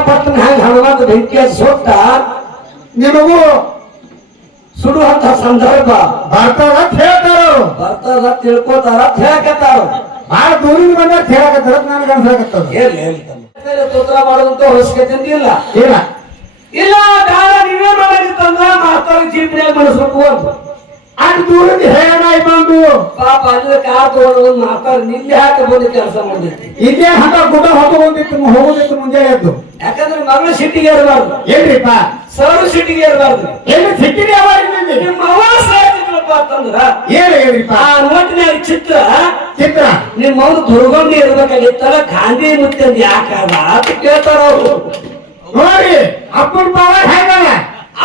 ಲಂಕಾಪಟ್ಟಣ ಹೆಂಗ್ ಹನುಮಂತ ಬೆಂಕಿಯ ಸುಟ್ಟ ನಿಮಗೂ ಸುಡುವಂತ ಸಂದರ್ಭ. ಬರ್ತದ ಅಂತ ಹೇಳ್ತಾರ ಅವ್ರು. ಬರ್ತದ ತಿಳ್ಕೊತಾರ ಹೇಳಕತ್ತಾರ ಬಾಳ ದೂರಿಂದ ಬಂದ ಹೇಳಕತ್ತಾರ ನನಗೆ ಅನ್ಸಕತ್ತದ. ಹೇಳಿ ಎಲ್ಲಿ ತೊಂದ್ರ ಮಾಡೋದಂತ ಅವಶ್ಯಕತೆ ಇಲ್ಲ. ಇಲ್ಲ. ಇಲ್ಲ ಬೇಡ ನೀವೇ ಮಾಡೋದಿತ್ತಂದ್ರ ಮಾತಾಡಿ ಜೀವನ ಮಾಡಿಸ್ಬೇಕು ಅಂತ ಅಷ್ಟು ದೂರಿಂದ ಹೇಳ ಬಂದು. ಪಾಪ ಅಲ್ಲಿ ಕಾರ್ ತಗೊಂಡು ಮಾತಾಡಿ ನಿಲ್ಲಿ ಹಾಕಿ ಬಂದು ಕೆಲಸ ಮಾಡಿದ್ವಿ ಇದೇ ಹಂಗ ಗುಡ್ಡ ಹೋಗೋದಿತ್ತು ಹೋಗೋದಿತ್ತು ಮುಂಜಾನೆ ಎದ್ದು. ಯಾಕಂದ್ರೆ ಮಗಳು ಸಿಟ್ಟಿಗೆ ಇರಬಾರ್ದು. ಏನ್ರಿಪ್ಪ ಸರ್ ಸಿಟ್ಟಿಗೆ ಇರಬಾರ್ದು. ಏನು ನಿಮ್ಗೆ? ನಿಮ್ಮ ಅಂತಂದ್ರ? ಏನು ಹೇಳ್ರಿಪ್ಪ ಆ ನೋಟಿನ ಚಿತ್ರ? ಚಿತ್ರ? ನಿಮ್ಮ ಅವ್ರು ದುರ್ಗೊಂಡು ಇರ್ಬೇಕಾಗಿತ್ತಲ್ಲ ಗಾಂಧಿ ಮುತ್ತಂದ್ ಯಾಕಲ್ಲ ಅಂತ ಕೇಳ್ತಾರ ಅವ್ರು. ನೋಡಿ ಅಪ್ಪನ ಪವರ್ ಹೆಂಗದ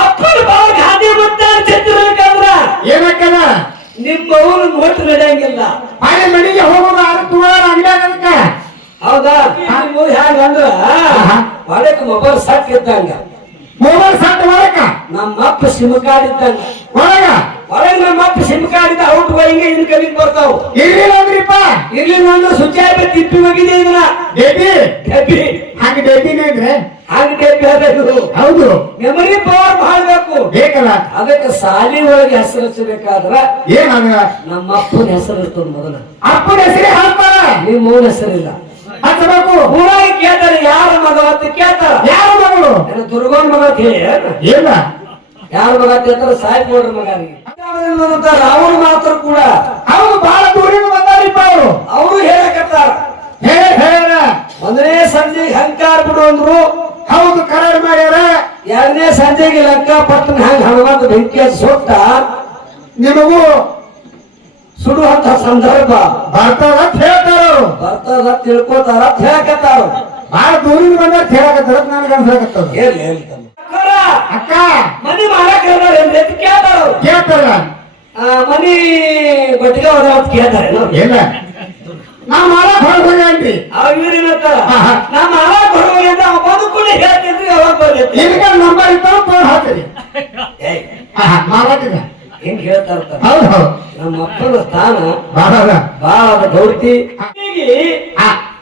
ಅಪ್ಪನ ಬಾವ ಹಾದಿ ಮುತ್ತ ಚಿತ್ರ ಬೇಕಂದ್ರ? ಏನಕ್ಕದ ನಿಮ್ಮ ಊರು ನೋಟ್ ನಡೆಯಂಗಿಲ್ಲ. ಮನೆ ಮನೆಗೆ ಹೋಗೋದು ಆರು ತುಳಾರ ಅಂಗಡಿಯಾಗ ಹೌದಾ? ನಿಮ್ಮ ಹ್ಯಾಂಗ ಅಂದ್ರ? ಒಳಕ್ ಮೊಬೈಲ್ ಸಟ್ ಇದ್ದಂಗ. ಮೊಬೈಲ್ ಸಟ್ ಒಳಕ ನಮ್ಮ ಅಪ್ಪ ಸಿಮ್ ಕಾರ್ಡ್ ಇದ್ದಂಗ. ಒಳಗ? ಒಳಗೆ ನಮ್ಮ ಅಪ್ಪ ಸಿಮ್ ಕಾರ್ಡ್ ಇದ್ದ ಔಟ್ ಹಿಂಗೆ ಇನ್ ಕಲಿಗ್ ಬರ್ತಾವ. ಇರ್ಲಿಲ್ಲ ಅಂದ್ರಿಪ್ಪ? ಇರ್ಲಿಲ್ಲ ಅಂದ್ರೆ ಸುಚಾರ ತಿಪ್ಪಿ ಹೋಗಿದೆ ಇದನ್ನ. ಡೇಟಿ ಡೆಬ್ಬಿ ಹಾಗೆ ಡೇಟಿನೇ ಇದ್ರೆ ಹಂಗ ಡೆಬ್ಬಿ ಅದು ಹೌದು. ಮೆಮರಿ ಪವರ್ ಮಾಡಬೇಕು ಬೇಕಲ್ಲ ಅದಕ್ಕೆ ಸಾಲಿ ಒಳಗೆ ಹೆಸರು ಹಚ್ಚಬೇಕಾದ್ರ ಏನಂದ್ರ ನಮ್ಮ ಅಪ್ಪನ ಹೆಸರು ಇರ್ತದ ಮೊದಲ. ಅಪ್ಪನ ಹೆಸರೇ ಹಾಕ್ತಾರ ನಿಮ್ಮ ಮೂಲ ಹೆಸರಿಲ್ಲ. ಹಚ್ಚಬೇಕು ಊರಾಗ ಕೇಳ್ತಾರೆ ಯಾರ ಮಗ ಅಂತ ಕೇಳ್ತಾರ. ಯಾರ ಮಗಳು? ಏನು ದುರ್ಗೋನ್ ಮಗ ಇಲ್ಲ. ಯಾರ ಮಗ ಅಂತ ಹೇಳ್ತಾರ? ಸಾಹೇಬ್ ನೋಡ್ರಿ ಮಗ ಅವ್ರು ಮಾತ್ರ ಕೂಡ. ಹೌದು ಬಹಳ ದೂರಿಂದ ಬಂದಾರಿಪ್ಪ ಅವರು. ಅವರು ಹೇಳಕತ್ತಾರ. ಹೇಳ ಹೇಳ. ಒಂದನೇ ಸಂಜೆ ಹಂಕಾರ ಬಿಡು ಅಂದ್ರು. ಹೌದು ಕರಾರ್ ಮಾಡ್ಯಾರ ಎರಡನೇ ಸಂಜೆಗೆ ಲಂಕಾಪಟ್ಟಣ ಹಂಗ ಹನುಮಂತ ಬೆಂಕಿ ಸುಟ್ಟ? ನಿಮಗೂ ಸುಡುವಂತ ಸಂದರ್ಭ. ಬರ್ತದ ಅಂತ ಹೇಳ್ತಾರ ಅವ್ರು. ಬರ್ತದ ತಿಳ್ಕೊತಾರ ಹೇಳಕತ್ತಾರ ಬಾಳ ದೂರಿಂದ ಬಂದ ಹೇಳಕತ್ತಾರ ನನಗೆ ಅನ್ಸಕತ್ತದ. ಎಲ್ಲಿ ತಮ್ಮ? ಅಕ್ಕ. ಮನಿ ಮಾಡಕ್ ಕೇಳ್ತಾರ ಅವ್ರು. ಕೇಳ್ತಾರ. ಆ, ಮನಿ ಗೊತ್ತಿಗೆ ಹೋದ ಕೇಳ್ತಾರ ಕೇಳ್ತಾರೆ ಇಲ್ಲ. ನಾ ಮಾಡಕ್ ಹೊರಗೋಗ್ಯಾನ್ರಿ ಅವ ಇವ್ರೇನಂತಾರ ಹಾ, ಹಾ. ನಾ ಮಾಡಕ್ ಹೊರಗೆ ಅಂತ ಅವ ಬದುಕುಳಿ ಹೇಳ್ತಿದ್ರಿ ಅವಾಗ ಬರ್ತೈತಿ ಇದಕ್ಕ ನಂಬರ್ ಇರ್ತಾವ ಫೋನ್ ಹಾಕ್ತೀನಿ. ಏಯ್, ಮಾರಾಟಿದ ಹಿಂಗ್ ಹೇಳ್ತಾರ. ಹೌದು ಹೌದು. ನಮ್ಮ ಅಪ್ಪನ ಸ್ಥಾನ ಬಹಳ ಬಹಳ ಗೌರ್ತಿ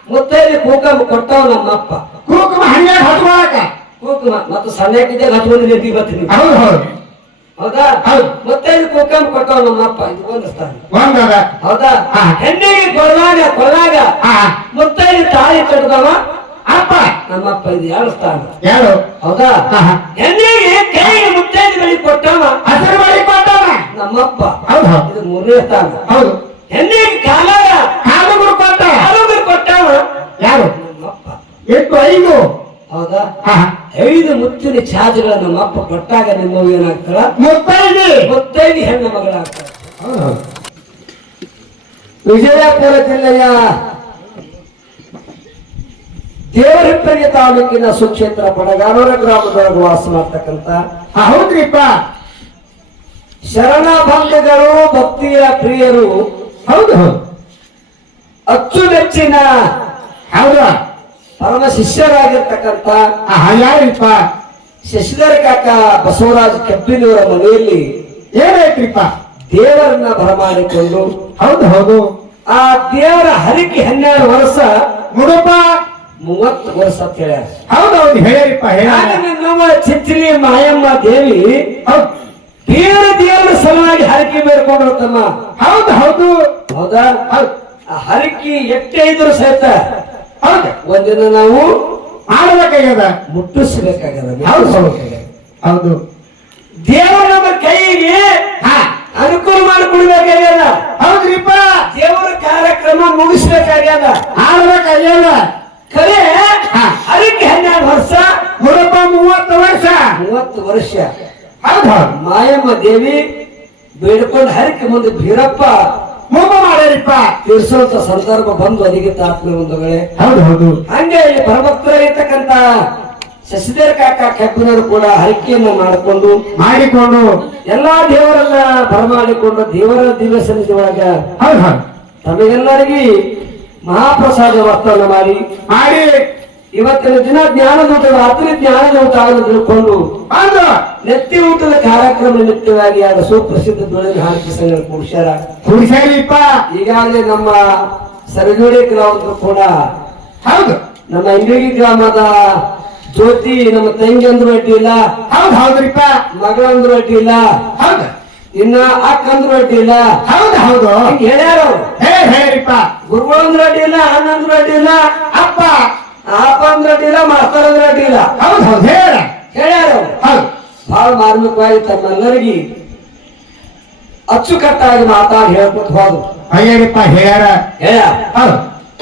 ಮುತ್ತೈದು ಕೂಕಮ ಕೊಟ್ಟವ ನಮ್ಮ ಅಪ್ಪ. ಕೂಕಮ ಹಂಗೆ ಹಚ್ಕೊಳಕ ಕೂಕುಮ ಮತ್ತು ಸಣ್ಣಕ್ಕಿದ್ದೆ ಹಚ್ಕೊಂಡು ನಿಂತಿ ಬರ್ತೀನಿ. ಹೌದು ಹೌದು. ಹೌದಾ. ಮುತ್ತೈದು ಕೂಕಂ ಕೊಟ್ಟವ ನಮ್ಮ ಅಪ್ಪ ಇದು ಒಂದು ಸ್ಥಾನ. ಒಂದದ? ಹೌದಾ. ಹೆಣ್ಣಿಗೆ ಕೊಡಲಾಗ ಹಾ ಮುತ್ತೈದು ತಾಳಿ ಕಟ್ಟದವ ಅಪ್ಪ. ನಮ್ಮ ಅಪ್ಪ ಇದು ಎರಡು ಸ್ಥಾನ? ಯಾರು? ಹೌದಾ? ಅಹಾ. ಹೆಣ್ಣಿಗೆ ಕೈಗೆ ಮುತ್ತೈದು ಬಳಿ ಕೊಟ್ಟವ? ಹಸಿರು ಬಳಿ ಕೊಟ್ಟವ? ನಮ್ಮಪ್ಪ. ಹೌದು ಇದು ಮೂರನೇ ಸ್ಥಾನ. ಹೌದು. ಹೆಣ್ಣಿಗೆ ಕಾಲಾಗ ಕಾಲುಗುರು ಕೊಟ್ಟ? ಕಾಲುಗೆ ಕೊಟ್ಟವ? ಯಾರು? ನಮ್ಮಪ್ಪ. ಎಷ್ಟು ಐದು. ಹೌದಾ. ಐದು ಮುತ್ತಿನ ಛಾಜೆಗಳ ನಮ್ಮ ಅಪ್ಪ ಕೊಟ್ಟಾಗ ನಿಮ್ಮ ಏನಾಗ್ತಾರ ಮುತ್ತೈದಿ. ಮುತ್ತೈದು ಹೆಣ್ಣು ಹೌದು. ವಿಜಯಪುರ ಜಿಲ್ಲೆಯ ದೇವರಿಪ್ಪರಿಗೆ ತಾಲೂಕಿನ ಸುಕ್ಷೇತ್ರ ಬಡಗಾನೂರ ಗ್ರಾಮದೊಳಗೆ ವಾಸ ಮಾಡ್ತಕ್ಕಂಥ ಹೌದ್ರಿಪ್ಪ. ಶರಣ ಬಂಧುಗಳು ಭಕ್ತಿಯ ಪ್ರಿಯರು. ಹೌದು ಹೌದು. ಅಚ್ಚುಮೆಚ್ಚಿನ ಹೌದಾ. ಪರಮ ಶಿಷ್ಯರಾಗಿರ್ತಕ್ಕಂಥ ಆ ಯಾರಿಪ್ಪ ಶಶಿಧರ ಕಾಕ ಬಸವರಾಜ್ ಕೆಪ್ಪಿನವರ ಮನೆಯಲ್ಲಿ ಏನೈತ್ರಿಪ್ಪ ದೇವರನ್ನ ಬರಮಾಡಿಕೊಂಡು ಹೌದು ಹೌದು. ಆ ದೇವರ ಹರಿಕೆ ಹನ್ನೆರಡು ವರ್ಷ ಮುಡುಪ ಮೂವತ್ತು ವರ್ಷ ಅಂತ ಹೇಳ ಹೌದು ಹೌದು ಹೇಳಿರಿಪ್ಪ ಹೇಳ ಹಾಗಾಗಿ ನಮ್ಮ ಚಿತ್ರಿ ಮಾಯಮ್ಮ ದೇವಿ ಹೌದು. ದೇವರ ದೇವರ ಸಲುವಾಗಿ ಹರಕೆ ಬೇಡ್ಕೊಂಡು ತಮ್ಮ ಹೌದು ಹೌದು. ಹೌದಾ? ಹೌದು. ಆ ಹರಕೆ ಎಷ್ಟೇ ಇದ್ರು ಸಹಿತ ಒಂದಿನ ನಾವು ಮಾಡ್ಬೇಕಾಗ್ಯದ? ಮುಟ್ಟಿಸಬೇಕಾಗ್ಯದ ಹೌದು ಹೌದು. ಹೌದು. ದೇವರು ನಮ್ಮ ಕೈಗೆ ಹಾ. ಅನುಕೂಲ ಮಾಡಿಕೊಡ್ಬೇಕಾಗ್ಯದ? ಹೌದ್ರಿಪ್ಪ. ದೇವರ ಕಾರ್ಯಕ್ರಮ ಮುಗಿಸ್ಬೇಕಾಗ್ಯದ? ಆಡ್ಬೇಕಾಗ್ಯದ ಕರೆ ಹಾ. ಹರಕೆ ಹನ್ನೆರಡು ವರ್ಷ. ಮುಡುಪ ಮೂವತ್ತು ವರ್ಷ. ಮೂವತ್ತು ವರ್ಷ. ಹೌದು. ಮಾಯಮ್ಮ ದೇವಿ ಬೇಡ್ಕೊಂಡು ಹರಿಕೆ ಮುಂದೆ ಬೀರಪ್ಪ ಮುಖ ಮಾಡ್ಯಾರಿಪ್ಪ. ತೀರ್ಸುವಂತ ಸಂದರ್ಭ ಬಂದು ಅದಿಗಿತ್ತ ಆತ್ಮ ಬಂಧುಗಳೇ ಹೌದು ಹೌದು. ಹಂಗೆ ಇಲ್ಲಿ ಪರಭಕ್ತರಾಗಿರ್ತಕ್ಕಂತ ಶಶಿಧರ ಕಾಕ ಕೆಪ್ಪಿನವರು ಕೂಡ ಹರಕೆಯನ್ನು ಮಾಡಿಕೊಂಡು ಮಾಡಿಕೊಂಡು. ಎಲ್ಲಾ ದೇವರನ್ನ ಬರಮಾಡಿಕೊಂಡು ದೇವರ ದಿವ್ಯ ಸನ್ನಿಧಿ ಒಳಗ ತಮಗೆಲ್ಲರಿಗೆ ಮಹಾಪ್ರಸಾದ ವರ್ತನೆ ಮಾಡಿ. ಮಾಡಿ. ಇವತ್ತಿನ ದಿನ ಜ್ಞಾನದೂತ ರಾತ್ರಿ ಜ್ಞಾನದೂತ ಆಗಲು ತಿಳ್ಕೊಂಡು ನೆತ್ತಿ ಊಟದ ಕಾರ್ಯಕ್ರಮ ನಿಮಿತ್ತವಾಗಿ ಆದ ಸುಪ್ರಸಿದ್ಧ ಧ್ವನಿ ಹಾಕಿ ಸಂಘ ಪುರುಷರ ಕುಡಿಸಲಿಪ್ಪ ಈಗಾಗಲೇ ನಮ್ಮ ಸರಜೋಡಿ ಗ್ರಾಮದ ಕೂಡ ಹೌದು ನಮ್ಮ ಇಂಡಿಗಿ ಗ್ರಾಮದ ಜ್ಯೋತಿ ನಮ್ಮ ತಂಗಿ ಅಂದ್ರು ಅಡ್ಡಿ ಇಲ್ಲ ಹೌದ್ ಹೌದ್ರಿಪ್ಪ ಮಗಳಂದ್ರು ಅಡ್ಡಿ ಇಲ್ಲ ಹೌದು ಇನ್ನ ಅಕ್ಕ ಅಂದ್ರು ಅಡ್ಡಿ ಇಲ್ಲ ಹೌದು ಹೌದು ಹೇಳ್ಯಾರು ಹೇ ಹೇಳಿಪ್ಪ ಗುರುಗಳಂದ್ರು ಅಡ್ಡಿ ಇಲ್ಲ ಅಣ್ಣ ಅಂದ್ರೂ ಅಡ್ಡಿ ಇಲ್ಲ ಅಪ್ಪ ಆಪ ಅಂದ್ರು ಅಡ್ಡಿ ಇಲ್ಲ ಮಾಸ್ತರ್ ಅಂದ್ರು ಅಡ್ಡಿ ಇಲ್ಲ ಹೌದು. ಹೌದ್ ಹೇಳ ಹೇಳ್ಯಾರ ಬಹಳ ಮಾರ್ಮಿಕವಾಗಿ ತಮ್ಮೆಲ್ಲರಿಗೆ ಅಚ್ಚುಕಟ್ಟಾಗಿ ಮಾತಾಡಿ ಹೇಳ್ಕೊತ ಹೋದ್ರು. ಅಯ್ಯರಿಪ್ಪ ಹೇಳ್ಯಾರ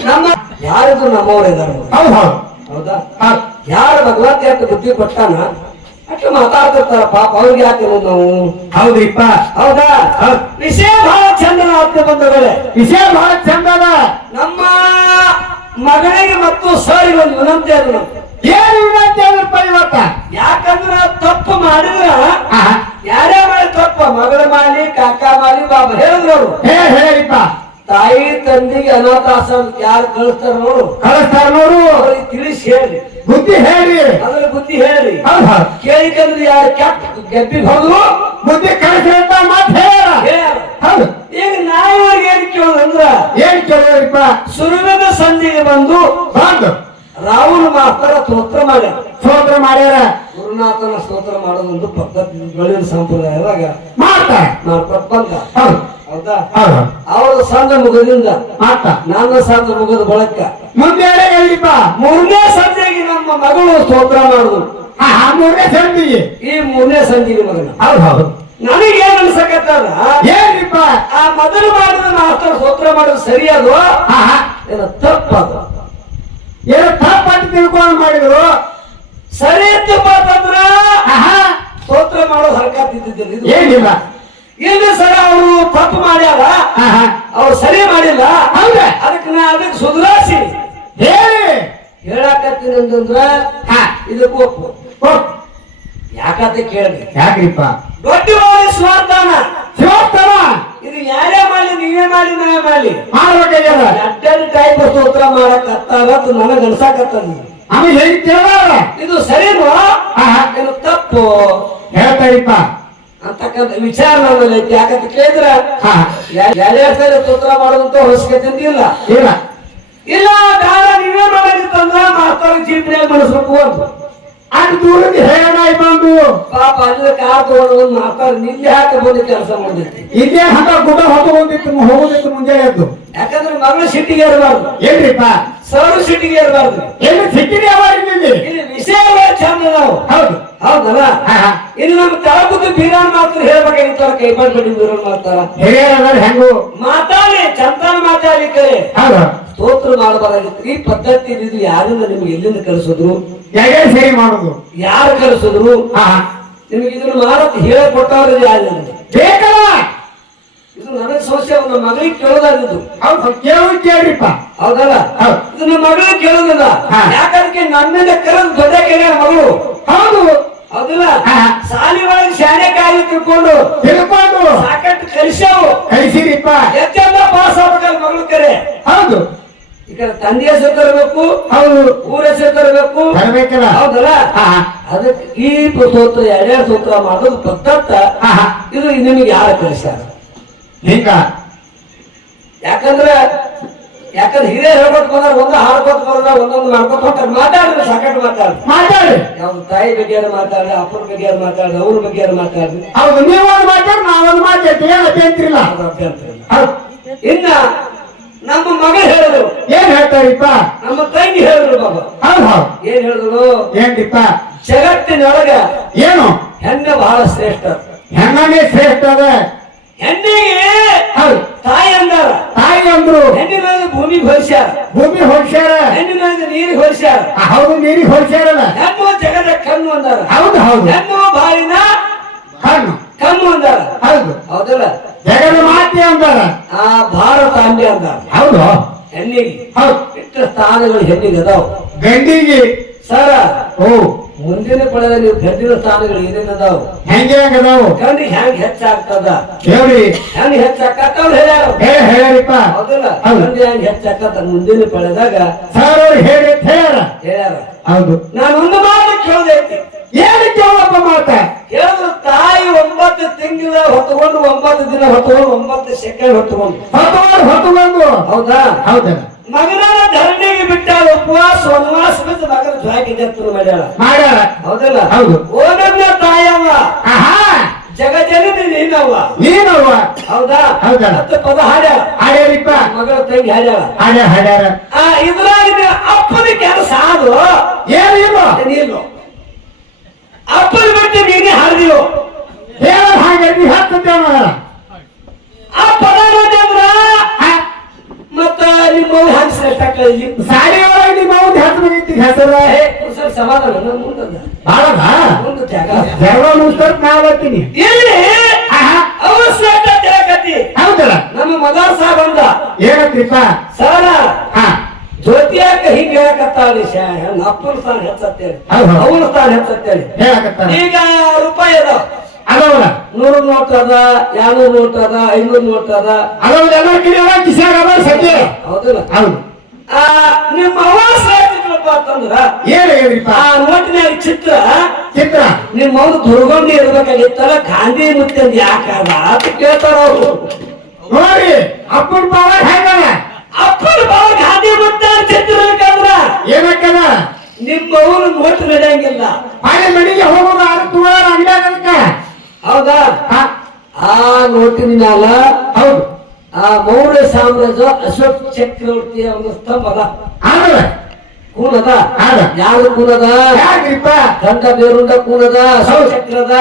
ನಮ್ಮ ಯಾರಿದ್ರು ನಮ್ಮವ್ರು ಇದಾರ ಹೌದ್ ಯಾರು ಭಗವಂತ ಅಂತ ಬುದ್ಧಿ ಕೊಟ್ಟಾನ? ಅಷ್ಟು ಮಾತಾಡ್ತಿರ್ತಾರ ಪಾಪ ಅವ್ರಿಗೆ ಯಾಕೆ ನಾವು? ಹೌದ್ರಿಪ್ಪ. ಹೌದಾ. ವಿಷಯ ಬಹಳ ಚಂದ ಆತ್ಮ ಬಂಧುಗಳೇ. ವಿಷಯ ಬಹಳ ಚಂದ ಅದ ನಮ್ಮ ಮಗಳಿಗೆ ಮತ್ತು ಸರ್ ಒಂದು ವಿನಂತಿ ಅದು. ನಮ್ದು. ಏನ್ ವಿನಂತಿ ಇವತ್ತ? ಯಾಕಂದ್ರ ತಪ್ಪು ಮಾಡಿದ್ರ ಯಾರ್ಯಾರ ಯಾರೇ ಮಾಡಿ ತಪ್ಪ ಮಗಳ ಮಾಲಿ ಕಾಕ ಮಾಲಿ ಬಾಬಾ ಹೇಳಿದ್ರು ಅವರು. ಹೇ ಹೇಳಿಪ್ಪ ತಾಯಿ ತಂದೆಗೆ ಅನಾಥಾಶ್ರಮ ಯಾರು ಕಳಿಸ್ತಾರ ನೋಡು. ಕಳಿಸ್ತಾರ ನೋಡು. ಅವ್ರಿಗೆ ತಿಳಿಸಿ ಹೇಳಿ ಬುದ್ಧಿ ಹೇಳಿ ಅದ್ರ ಬುದ್ಧಿ ಹೇಳಿ ಕೇಳಿಕಂದ್ರೆ ಯಾರು ಕೆಟ್ಟ ಗೆಬ್ಬಿಗೆ ಹೋದ್ರು? ಬುದ್ಧಿ ಕಳಿಸಿ ಅಂತ ಮತ್ತೆ ಹೇಳ. ಹೌದು. ಈಗ ನಾವು ಅವ್ರಿಗೆ ಏನ್ ಕೇಳೋದಂದ್ರ ಏನ್ ಕೇಳಿದ್ರಿಪ್ಪ ಸುರುವಿನ ಸಂಧಿಗೆ ಬಂದು ಬಂದು. ರಾಹುಲ್ ಮಾಸ್ತರ ಸ್ತೋತ್ರ ಮಾಡ್ಯಾರ. ಸ್ತೋತ್ರ ಮಾಡ್ಯಾರ. ಗುರುನಾಥನ ಸ್ತೋತ್ರ ಮಾಡೋದೊಂದು ಪದ್ಧತಿಗಳಿನ ಸಂಪ್ರದಾಯದಾಗ ಮಾಡ್ತಾ. ಮಾಡ್ಕೊಟ್ ಬಂದ. ಹೌದು. ಅವರ ಸಣ್ಣ ಮುಗದಿಂದ ಮಾಡ್ತಾ. ನನ್ನ ಸಂದ ಮುಗದ ಬಳಕ ಮುಂದೆ ಹೇಳಿಪ್ಪ ಮೂರನೇ ಸಂಜೆಗೆ ನಮ್ಮ ಮಗಳು ಸ್ತೋತ್ರ ಮಾಡುದು. ಹಾ ಮೂರನೇ ಸಂಧಿಗೆ ಈ ಮೂರನೇ ಸಂಜೆಗೆ ಮಗನ ಹೌದು ಹೌದು. ನನಗೇನ್ ಅನ್ಸಕತ್ತದ ಏನಿಪ್ಪ ಆ ಮೊದಲು ಮಾಡಿದ ಮಾಸ್ತರ್ ಸ್ತೋತ್ರ ಮಾಡೋದು ಸರಿಯಾದು ಹಾ ಹಾ. ಅದು. ಏನು ಏನೋ ತಪ್ಪಂತ ತಿಳ್ಕೊಂಡು ಮಾಡಿದ್ರು? ಸರಿ ತಪ್ಪ ಅಂತಂದ್ರ ಹಾ ಹಾ. ಸ್ತೋತ್ರ ಮಾಡೋ ಹರಕತ್ತಿದ್ದಿದ್ದಿಲ್ಲ ಇದು. ಏನಿಲ್ಲ ಇಲ್ಲಿ ಸರ ಅವರು ತಪ್ಪು ಮಾಡ್ಯಾರ. ಆಹಾ ಅವ್ರು ಸರಿ ಮಾಡಿಲ್ಲ. ಅದಕ್ಕೆ ನಾ ಅದಕ್ಕೆ ಸುಧಾರಿಸಿ ಹೇಳಿ. ಹೇಳಕತ್ತೀನಿ ಅಂತಂದ್ರ ಹಾ. ಇದಕ್ಕೆ ಒಪ್ಪು. ಯಾಕಂತ ಕೇಳಿ. ಯಾಕ್ರಿಪ್ಪ? ದೊಡ್ಡ ಮಾಡಿ ಸ್ವಾರ್ಥನ ಶಿವೋತ್ತಮ ಇದು ಯಾರೇ ಮಾಡಲಿ ನೀವೇ ಮಾಡಿ ನಾವೇ ಮಾಡಲಿ. ಮಾಡ್ಬೇಕಾಗ್ಯದ ಅಡ್ಡಲ್ಲಿ ಟೈಪ್ ಸ್ತೋತ್ರ ಮಾಡಕತ್ತಾರ ಅಂತ ನನಗೆ ಅನ್ಸಾಕತ್ತದ ಆಮೇಲೆ ಹೇಳಿ ಕೇಳಲ್ಲ ಇದು ಸರಿನೋ? ಇದು ತಪ್ಪು? ಹೇಳ್ತಾರಿಪ್ಪ ಅಂತಕ್ಕಂಥ ವಿಚಾರ ನಮ್ಮಲ್ಲಿ ಐತಿ. ಯಾಕಂತ ಕೇಳಿದ್ರ ಹಾ ಯಾರ್ಯಾರ ಸರಿ ಸ್ತೋತ್ರ ಮಾಡೋದಂತ ಹೊಸಕತೆ ಇಲ್ಲ ಇಲ್ಲ. ಇಲ್ಲ ಬೇಡ ನೀವೇ ಮಾಡೋದಿತ್ತಂದ್ರ ಮಾಸ್ತರ ಜೀವನ ಮಾಡಿಸ್ಬೇಕು ಅಂತ ಅಷ್ಟು ದೂರದ ಹೇಳಾಯ್ ಬಂದು. ಪಾಪ ಅಲ್ಲಿ ಕಾರ್ ತಗೊಂಡು ಮಾತಾಡ್ ನಿಲ್ಲಿ ಹಾಕಿ ಬಂದು ಕೆಲಸ ಮಾಡಿದ್ವಿ ಇಲ್ಲೇ ಹಂಗ ಗುಡ ಹೊತ್ತುಕೊಂಡಿತ್ತು ಹೋಗೋದಿತ್ತು ಮುಂಜಾನೆ ಎದ್ದು. ಯಾಕಂದ್ರೆ ಮಗಳು ಸಿಟ್ಟಿಗೆ ಇರಬಾರ್ದು ಏನ್ರಿಪ್ಪ ಸರು ಸಿಟ್ಟಿಗೆ ಇರಬಾರ್ದು ಎಲ್ಲಿ ಸಿಟ್ಟಿಗೆ ಇಲ್ಲಿ? ವಿಷಯ ಚಂದ ನಾವು. ಹೌದು. ಹೌದಲ್ಲ? ಇಲ್ಲಿ ನಮ್ಮ ತಳಬುದ್ಧ ಬೀರಾನ್ ಮಾತ್ರ ಹೇಳ್ಬೇಕಾಗಿತ್ತಾರ ಕೈ ಬಿಟ್ಟು ಬೀರಾನ್ ಮಾಡ್ತಾರ. ಹಿರಿಯರ ಹೆಂಗು? ಮಾತಾಡಿ ಚಂದನ ಮಾತಾಡಿ ಕರೆ. ಹೌದು. ಸ್ತೋತ್ರ ಮಾಡಬಾರಾಗಿತ್ತು. ಈ ಪದ್ಧತಿ ಇದು ಯಾರು ನಿಮ್ಗೆ ಎಲ್ಲಿಂದ ಕಲಿಸಿದ್ರು? ಹೇಗೆ ಸರಿ ಮಾಡುದು. ಯಾರು ಕಲಿಸಿದ್ರು? ನಿಮ್ಗೆ ಇದನ್ನ ಮಾಡಕ್ ಹೇಳ್ಕೊಟ್ಟವ್ರು ಯಾರು ಬೇಕಲ್ಲ. ಇದು ನನಗೆ ಸಮಸ್ಯೆ ನಮ್ಮ ಮಗಳಿಗೆ ಕೇಳೋದಾಗಿದ್ದು. ಹೌದು ಕೇಳು ಕೇಳ್ರಿಪ್ಪ. ಹೌದಲ್ಲ? ಹೌದು. ಇದು ನಮ್ಮ ಮಗಳಿಗೆ ಕೇಳೋದಲ್ಲ. ಯಾಕಂದ್ರೆ ನನ್ನಿಂದ ಕರೆದು ದೊಡ್ಡ ಕೇಳ ಮಗಳು. ಹೌದು. ಹೌದಿಲ್ಲ. ಸಾಲಿ ಒಳಗೆ ಶಾಲೆ ಕಾಯಿ ತಿಳ್ಕೊಂಡು ತಿಳ್ಕೊಂಡು. ಸಾಕಷ್ಟು ಕಲಿಸ್ಯಾವು. ಕಲಿಸಿರಿಪ್ಪ ಎಷ್ಟೆಲ್ಲ ಪಾಸ್ ಆಗ್ಬೇಕಲ್ಲ ಮಗಳು ಕರೆ ಹೌದು. ತಂದೆ ಹೆಸರು ತರಬೇಕು ಹೌದು. ಊರ ಹೆಸರು ತರಬೇಕು. ತರಬೇಕಲ್ಲ? ಹೌದಲ್ಲ? ಅದಕ್ಕೆ ಈ ಸೂತ್ರ ಎರಡೆರಡು ಸೂತ್ರ ಮಾಡೋದು ಪದ್ಧತ ಹಾ ಹಾ. ಇದು ನಿಮಗೆ ಯಾರು ಕಲಿಸ್ಯಾರ? ಹಿಂಗ ಯಾಕಂದ್ರೆ ಯಾಕಂದ್ರೆ ಹಿರಿಯರು ಹೇಳ್ಕೊಟ್ ಬಂದ್ರೆ ಒಂದು ಹಾಡ್ಕೊತ ಬಂದ್ರೆ ಒಂದೊಂದು ಮಾಡ್ಕೊತ ಹೋಗ್ತಾರೆ. ಮಾತಾಡಿದ್ರೆ ಸಾಕಷ್ಟು ಮಾತಾಡ ಮಾತಾಡಿ ಯಾವ ತಾಯಿ ಬಗ್ಗೆ ಯಾರು ಮಾತಾಡ್ರಿ ಅಪ್ಪನ ಬಗ್ಗೆ ಯಾರು ಮಾತಾಡ್ರಿ ಅವ್ರ ಬಗ್ಗೆ ಯಾರು ಮಾತಾಡ್ರಿ. ಹೌದು ನೀವೊಂದು ಮಾತಾಡಿ ನಾವೊಂದು ಮಾತಾಡ್ತೀವಿ ಅಭ್ಯಂತರ ಇಲ್ಲ. ಇನ್ನ ನಮ್ಮ ಮಗ ಹೇಳಿದ್ರು. ಏನ್ ಹೇಳ್ತಾರಿಪ್ಪ? ನಮ್ಮ ತಂಗಿ ಹೇಳಿದ್ರು ಬಾಬಾ ಹೌದು ಹೌದು. ಏನ್ ಹೇಳಿದ್ರು? ಏನ್ರಿಪ್ಪ? ಜಗತ್ತಿನೊಳಗ ಏನು? ಹೆಣ್ಣು ಬಹಳ ಶ್ರೇಷ್ಠ. ಹೆಣ್ಣನೇ ಶ್ರೇಷ್ಠ ಅದ. ಹೆಣ್ಣಿಗೆ ಹೌದು. ತಾಯಿ ಅಂದಾರ. ತಾಯಿ ಅಂದ್ರು. ಹೆಣ್ಣಿನ ಭೂಮಿ ಹೊರಿಸ್ಯಾರ ಭೂಮಿ ಹೊಡ್ಸ್ಯಾರ ಹೆಣ್ಣಿನ ನೀರಿಗೆ ಹೊರಿಸ್ಯಾರ ಹೌದು ನೀರಿಗೆ ಹೊಡ್ಸ್ಯಾರಲ್ಲ ಹೆಣ್ಣು ಜಗದ ಕಣ್ಣು ಅಂದಾರ. ಹೌದು ಹೌದು. ಹೆಣ್ಣು ಬಾಳಿನ ಹಣ್ಣು ಕಣ್ಣು ಅಂದಾರ. ಹೌದು. ಹೌದಲ್ಲ? ಜಗದ ಮಾತೆ ಅಂದಾರ. ಆ ಭಾರತಾಂಬೆ ಅಂದಾರ. ಹೌದು. ಹೆಣ್ಣಿಗೆ. ಹೌದು. ಇಷ್ಟ ಸ್ಥಾನಗಳು ಹೆಣ್ಣಿಗೆ ಅದಾವ. ಗಂಡಿಗೆ. ಸರ ಓ. ಮುಂದಿನ ಪಡೆದಲ್ಲಿ ನೀವು ಗಂಡಿನ ಸ್ಥಾನಗಳು ಏನೇನು ಅದಾವ? ಹೆಂಗೆ ಹೆಂಗದಾವು ಗಂಡಿ ಹೆಂಗ್ ಹೆಚ್ಚಾಗ್ತದ? ಹೇಳಿ. ಹೆಂಗ್ ಹೆಚ್ಚಾಕತ್ತವ್ರು ಹೇಳ್ಯಾರ. ಹೇ ಹೇಳ್ಯಾರಿಪ್ಪ. ಹೌದಲ್ಲ? ಹೌದು. ಗಂಡಿ ಹೆಂಗ್ ಹೆಚ್ಚಾಕತ್ತ ಮುಂದಿನ ಪಡೆದಾಗ ಸರ್ ಅವ್ರು ಹೇಳಿ ಹೇಳ ಹೇಳ್ಯಾರ. ಹೇಳ್ಯಾರ. ಹೌದು. ನಾನು ಒಂದು ಮಾತು ಕೇಳ್ದೈತಿ ಏನು ಕೇಳಪ್ಪ ಮಾತ? ಹೇಳಿದ್ರು ತಿಂಗಳ ಹೊತ್ತುಕೊಂಡು ಒಂಬತ್ತು ದಿನ ಹೊತ್ತುಕೊಂಡು ಒಂಬತ್ತು ಸೆಕೆಂಡ್ ಹೊತ್ತುಕೊಂಡು. ಹೊತ್ತುಕೊಂಡು ಹೊತ್ತುಕೊಂಡು. ಹೌದಾ? ಹೌದಾ. ಮಗನ ಧರಣಿಗೆ ಬಿಟ್ಟ ಉಪವಾಸ ವನವಾಸ ಬಿಟ್ಟು ಮಗನ ಜ್ವಾಗಿ ಮಾಡ್ಯಾಳ. ಮಾಡ್ಯಾಳ. ಹೌದಲ್ಲ? ಹೌದು. ಓ ನನ್ನ ತಾಯವ್ವ. ಆಹಾ! ಜಗಜನನಿ ನೀನವ್ವ. ನೀನವ್ವ. ಹೌದಾ? ಹೌದಾ? ಹತ್ತು ಪದ ಹಾಡ್ಯಾಳ. ಹಾಡ್ಯಾರಿಪ್ಪ. ಮಗಳ ತಂಗಿ ಹಾಡ್ಯಾಳ. ಹಾಡ್ಯಾರ ಹಾಡ್ಯಾರ. ಆ ಇದ್ರಾಗ ಅಪ್ಪನ ಕೆಲಸ ಅದು ಏನಿಲ್ಲ ನೀನು. ಅಪ್ಪನ ಬಿಟ್ಟು ನೀನೇ ಹಾಡ್ದೀವು ಹೇಳ ಹಾಗೆ ನೀ ಹತ್ತೇವ ಆ ಪದ ಅಂದ್ರ ಮತ್ತ ನಿಮ್ಮ ಎಷ್ಟಾಕಲಿ ಸಾರಿ ಒಳಗೆ ನಿಮ್ಮ ಅವ್ನ ಹೆಸರು. ಮುಗಿತಿ ಹೆಸರು ಸರ್ ಸಮಾಧಾನ ಮುಂದೆ ಜಗಳ ಮುಗಿಸ್ತಾರ ನಾ ಬರ್ತೀನಿ ಇಲ್ಲಿ ಆಹಾ ಅವಶ್ಯ ಅಂತ ತಿಳಕತ್ತಿ. ಹೌದಲ್ಲ? ನಮ್ಮ ಮದಾರ್ ಸಾಹೇಬ್ ಅಂದ ಏನಂತ್ರಿಪ್ಪ? ಸರ ಹಾ. ಜ್ಯೋತಿಯಾಕ ಹಿಂಗ ಹೇಳಕತ್ತಾಳಿ ಅಪ್ಪನ ಸ್ಥಾನ ಹೆಚ್ಚತ್ತೇಳಿ. ಅವನ ಸ್ಥಾನ ಹೆಚ್ಚತ್ತೇಳಿ. ಈಗ ರೂಪಾಯಿ ಅದಾವ. ಅದವಲ್ಲ? ನೂರು ನೋಟ್ ಅದ ಎರಡ್ನೂರು ನೋಟ್ ಅದ ಐನೂರು ನೋಟ್ ಅದ. ಅದವಲ್ಲ ಎಲ್ಲ ಕಿರಿಯರ ಕಿಶಾಗ ಅದ ಸದ್ಯ ಹೌದಿಲ್ಲ. ಹೌದು. ಆ ನಿಮ್ಮ ಅವಾಸ ಅಂತಂದ್ರ ಏನು ಹೇಳ್ರಿಪ್ಪ. ಆ ನೋಟಿನಾಗ ಚಿತ್ರ ಚಿತ್ರ? ನಿಮ್ಮ ಅವ್ರು ದುರ್ಗೊಂಡಿ ಇರ್ಬೇಕಾಗಿತ್ತಲ್ಲ ಗಾಂಧಿ ಮುತ್ತಂದ್ ಯಾಕಾದ ಅಂತ ಕೇಳ್ತಾರ ಅವರು. ನೋಡಿ ಅಪ್ಪನ ಪವರ್ ಹೆಂಗದ? ಅಪ್ಪನ ಬಾವ ಗಾಂಧಿ ಮುತ್ತ ಚಿತ್ರ ಬೇಕಂದ್ರ ಏನಕ್ಕದ? ನಿಮ್ಮ ಅವ್ರು ನೋಟ್ ನಡೆಯಂಗಿಲ್ಲ. ಪಾಳೆ ಮನೆಗೆ ಹೋಗೋದು ಆರು ತುವಾರ ಅಂಗಡಿ ಅದಕ್ಕ. ಹೌದಾ? ಆ ನೋಟಿನ ಮ್ಯಾಲ ಹೌದು. ಆ ಮೌರ್ಯ ಸಾಮ್ರಾಜ್ಯ ಅಶೋಕ್ ಚಕ್ರವರ್ತಿಯ ಒಂದು ಸ್ತಂಭದ ಅದ. ಆದಲ್ಲ ಕೂನದ. ಯಾರು ಕೂನದ? ದಂಡ ಬೇರುಂಡ ಕೂನದ? ಅಶೋಕ್ ಚಕ್ರದ?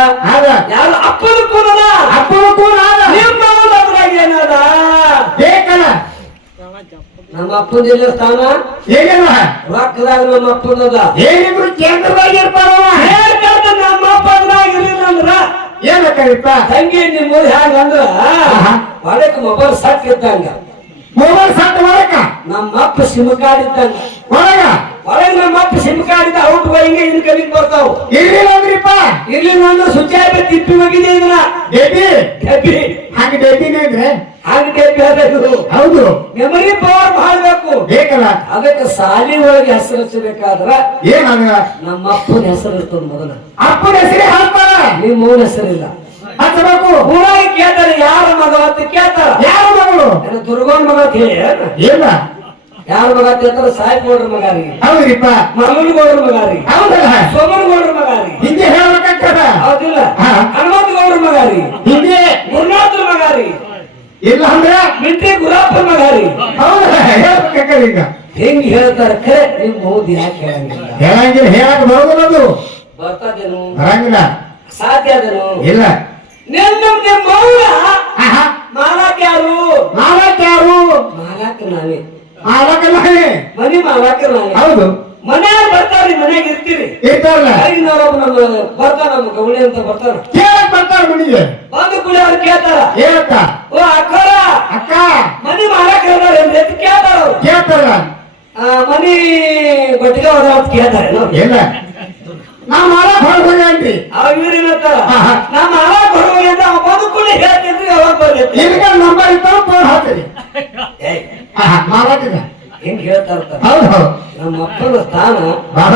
ಯಾರು ಅಪ್ಪನ ಕೂನದ? ಅಪ್ಪನ ಆದ? ನಿಮ್ಮ ಅದ್ರಾಗ ಏನದ? ಬೇಕಲ್ಲ ನಮ್ಮ ಅಪ್ಪನ ಜಿಲ್ಲೆ ಸ್ಥಾನ? ಏನಿಲ್ಲ ರೊಕ್ಕದಾಗ ನಮ್ಮ ಅಪ್ಪನದ. ಏನಿದ್ರು ಕೇಂದ್ರದಾಗ ಇರ್ತಾರ ನಮ್ಮ ಅಪ್ಪನಾಗಿರ್ಲಿಲ್ಲ ಇರ್ಲಿಲ್ಲ ಅಂದ್ರ? ಏನಕ್ಕರಿಪ್ಪ ತಂಗಿ ನಿಮ್ಮ ಹ್ಯಾಂಗ ಅಂದ್ರ ಆಹಾ. ಒಳಕ್ ಮೊಬೈಲ್ ಸಟ್ ಇದ್ದಂಗ. ಮೊಬೈಲ್ ಸಟ್ ಒಳಕ ನಮ್ಮ ಅಪ್ಪ ಸಿಮ್ ಕಾರ್ಡ್ ಇದ್ದಂಗ. ಒಳಗ? ಒಳಗ ನಮ್ಮ ಅಪ್ಪ ಸಿಮ್ ಕಾರ್ಡ್ ಇದ್ದ ಔಟ್ ಹಿಂಗೆ ಇನ್ ಕಲಿಗ್ ಬರ್ತಾವ. ಇರ್ಲಿಲ್ಲ ಅಂದ್ರಿಪ್ಪ? ಇಲ್ಲಿ ಅಂದ್ರೆ ಸುಚ್ಚ ತಿಪ್ಪಿ ಹೋಗಿದೆ ಇದನ್ನ. ಡೆಬಿ ಡೆಬಿ ಹಾಗೆ ಡೆಬಿನೇ ಇದ್ರೆ ಹಂಗ ಡೆಬ್ಬಿ ಅದು ಹೌದು. ಮೆಮರಿ ಪವರ್ ಮಾಡಬೇಕು. ಬೇಕಲ್ಲ? ಅದಕ್ಕೆ ಸಾಲಿ ಒಳಗೆ ಹೆಸರು ಹಚ್ಚಬೇಕಾದ್ರ ಏನಂದ್ರ ನಮ್ಮ ಅಪ್ಪನ ಹೆಸರು ಇರ್ತದ ಮೊದಲ. ಅಪ್ಪನ ಹೆಸರೇ ಹಾಕ್ತಾರ? ನಿಮ್ಮ ಮೌನ ಹೆಸರಿಲ್ಲ. ಹಚ್ಚಬೇಕು ಊರಾಗ ಕೇಳ್ತಾರೆ ಯಾರ ಮಗ ಅಂತ ಕೇಳ್ತಾರ. ಯಾರು ಮಗಳು? ದುರ್ಗೋನ್ ಮಗ ಅಂತ ಹೇಳಿ ಏನ? ಯಾರ ಮಗ ಅಂತ ಹೇಳ್ತಾರ ಸಾಹೇಬ್ ಗೌಡ್ರ ಮಗ ರೀ. ಹೌದ್ರಿಪ್ಪ. ಮಲ್ಲೂರು ಗೌಡ್ರ ಮಗ ರೀ. ಹೌದಲ್ಲ? ಸೋಮನ್ ಗೌಡ್ರ ಮಗ ರೀ. ಹಿಂಗೆ ಹೇಳ್ಬೇಕಾಗ್ತದ ಹೌದಿಲ್ಲ. ಹನುಮಂತ ಗೌಡ್ರ ಮಗ ರೀ. ಹಿಂಗೆ ಗುರುನಾಥರ ಮಗ ರೀ. ಇಲ್ಲ ಅಂದ್ರೆ ಬಿಟ್ಟಿ ಗುರಾಪ ಮಗಾರಿ ಈಗ. ಹೆಂಗ್ ಹೇಳ್ತಾರ ಖರೆ ನಿಮ್ ಮೌದ್ ಯಾಕೆ ಹೇಳಂಗಿಲ್ಲ? ಹೇಳಂಗಿಲ್ಲ ಹೇಳಕ್ ಬರೋದಿಲ್ಲ ಅದು. ಬರ್ತದೇನು? ಬರಂಗಿಲ್ಲ. ಸಾಧ್ಯ ಅದೇನು? ಇಲ್ಲ. ನಿಮ್ಮ ಮೌನ ಮಾಲಾಕ್ ಯಾರು? ಮಾಲಕ್ ಯಾರು? ಮಾಲಾಕ್ ನಾವೇ ನಾನೇ. ಮನಿ ಮಾಲಾಕ ನಾನೇ. ಹೌದು. ಮನ್ಯಾಗ ಬರ್ತಾವ್ರಿ ಮನ್ಯಾಗ ಇರ್ತೀರಿ. ಇರ್ತಾರಲ್ಲ? ಐನೂರೊಬ್ಬ ನಮ್ಮ ಬರ್ತಾರ ನಮ್ಮ ಗೌಳಿ ಅಂತ ಬರ್ತಾರ? ಕೇಳಕ್ ಬರ್ತಾರ ಮನೆಗೆ? ಬಂದು ಕುಳಿ ಅವ್ರು ಕೇಳ್ತಾರ. ಏನಕ್ಕ? ಓ ಅಕ್ಕರ! ಅಕ್ಕ! ಮನಿ ಮಾಲಾಕ ಅಂತ ಕೇಳ್ತಾರ ಅವ್ರು? ಕೇಳ್ತಾರಲ್ಲ? ಮನಿ ಗೊತ್ತಿಗೆ ಹೋದ ಅಂತ ಕೇಳ್ತಾರೆ ಇಲ್ಲ ನಾ ಮಾಡಕ್ ಹೊರಗೋಗ್ರಿ ಅವಾಗ ಇವ್ರು ಏನಂತಾರ. ನಮ್ಮ ಮಾಲಾಕ ಹೊರಗೆ ಅಂತ ಅವ ಬಂದು ಕುಳಿ ಹೇಳ್ತಿದ್ರಿ ಅವಾಗ ಬರ್ತೈತಿ ಈಗ ನಂಬರ್ ಇರ್ತಾವ ಫೋನ್ ಆಹಾ ಮಾಲಕಿದ ಹಿಂಗ್ ಹೇಳ್ತಾ ಇರ್ತಾರ ಹೌದು ಹೌದು. ನಮ್ಮ ಅಪ್ಪನ ಸ್ಥಾನ ಬಾಳ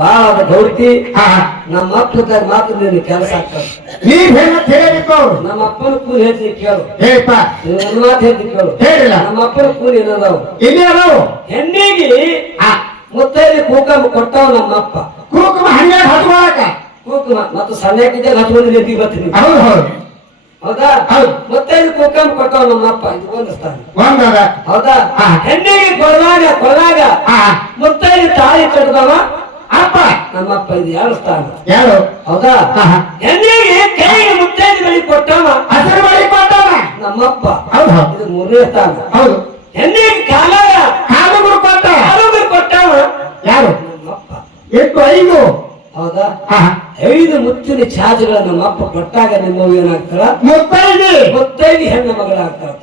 ಬಾಳ ಗೌಡ್ತಿ ಆಹಾ ನಮ್ಮ ಅಪ್ಪದಾಗ ಮಾತ್ರ ನೀನು ಕೆಲಸ ಆಗ್ತದೆ. ನೀವ್ ಹೇಳ ಹೇಳಿಪ್ಪ ನಮ್ಮ ಅಪ್ಪನ ಕೂಲಿ ಹೇಳ್ತೀನಿ ಕೇಳು. ಹೇಳಪ್ಪ. ನೀನು ನನ್ನ ಮಾತು ಹೇಳ್ತೀನಿ ಕೇಳು. ಹೇಳಿಲ್ಲ. ನಮ್ಮ ಅಪ್ಪನ ಕೂಲಿ ಏನದಾವು? ಇಲ್ಲಿ ಅದಾವು? ಹೆಣ್ಣಿಗೆ ಮುತ್ತೈದು ಕೂಕಮ್ಮ ಕೊಟ್ಟವ ನಮ್ಮ ಅಪ್ಪ ಕುಂಕುಮ ಹನ್ನೆರಡು ಹತ್ಕೊಳಕ ಕೂಕುಮ. ಮತ್ತು ಸಣ್ಣಕ್ಕಿದ್ದಾಗ ರೆಡ್ಡಿ ಬರ್ತೀನಿ. ಹೌದು ಹೌದು. ಹೌದಾ? ಹೌದು. ಮುತ್ತೈದು ಕೂಕಂ ಕೊಟ್ಟವ ನಮ್ಮ ಅಪ್ಪ ಇದು ಒಂದು ಹೌದಾ. ಹೆಣ್ಣಿಗೆ ಕೊಡದಾಗ ಆ. ಮುತ್ತೈದು ತಾಳಿ ಕಟ್ಟದವ ಅಪ್ಪ. ನಮ್ಮ ಅಪ್ಪ ಇದು ಸ್ಥಾನ? ಯಾರು? ಹೌದಾ. ಹೆಣ್ಣಿಗೆ ಕೈಗೆ ಮುತ್ತೈದು ಬಳಿ ಕೊಟ್ಟವ? ಹಸಿರು ಮಾಡಿ ಕೊಟ್ಟಾನ ನಮ್ಮಪ್ಪ. ಇದು ಮೂರನೇ ಸ್ಥಾನ. ಹೌದು. ಹೆಣ್ಣಿಗೆ ಕಾಲಾಗ ಕಾಲುಗುರು ಕೊಟ್ಟ ಆರೋಗ್ಯ ಕೊಟ್ಟವ? ಯಾರು? ನಮ್ಮಪ್ಪ. ಎಷ್ಟು ಐದು. ಹೌದಾ. ಐದು ಮುತ್ತಿನ ಚಾಜುಗಳ ನಮ್ಮ ಅಪ್ಪ ಕೊಟ್ಟಾಗ ನಿಮ್ಮ ಏನಾಗ್ತಾರೆ ಮುತ್ತೈದಿ. ಮುತ್ತೈದು ಹೆಣ್ಣು ಮಗಳಾಗ್ತಾರೆ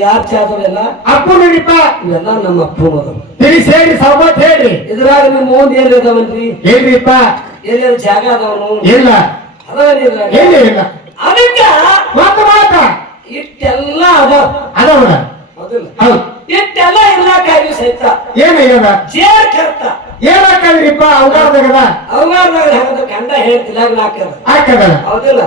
ಯಾರ ಚಾಜುಗಳೆಲ್ಲ ಅಪ್ಪು ನೋಡಿಪ್ಪ. ಇವೆಲ್ಲ ನಮ್ಮ ಅಪ್ಪ ಮೊದಲು ತಿಳಿಸಿ ಹೇಳಿ ಸೌಬತ್ ಹೇಳ್ರಿ. ಇದ್ರಾಗ ನಿಮ್ಮ ಓನ್ ಏನ್ ಇದಾವನ್ರಿ ಎಲ್ಲೆಲ್ಲ ಜಾಗ ಅದಾವನು? ಇಲ್ಲ. ಏನು ಇಲ್ಲ ಅದಕ್ಕೆ ಒಂದು ಮಾತ ಇಷ್ಟೆಲ್ಲ ಅದಾವ. ಅದವಲ್ಲ ಹೌದಿಲ್ಲ ಹೌದು. ಇಷ್ಟೆಲ್ಲ ಇರ್ಲಾಕಾಗಿ ಸಹಿತ. ಏನಾಗ್ಯದ ಜೇರ್ ಕರ್ತ. ಏನಾಕದ್ರಿಪ್ಪ ಅವಗಾರದಾಗದ ಅವಗಾರದಾಗ ಹಾಕದ ಕಂಡ ಹೇಳ್ತಿಲ್ಲ ಹಾಕದ ಹಾಕದ ಹೌದಿಲ್ಲ.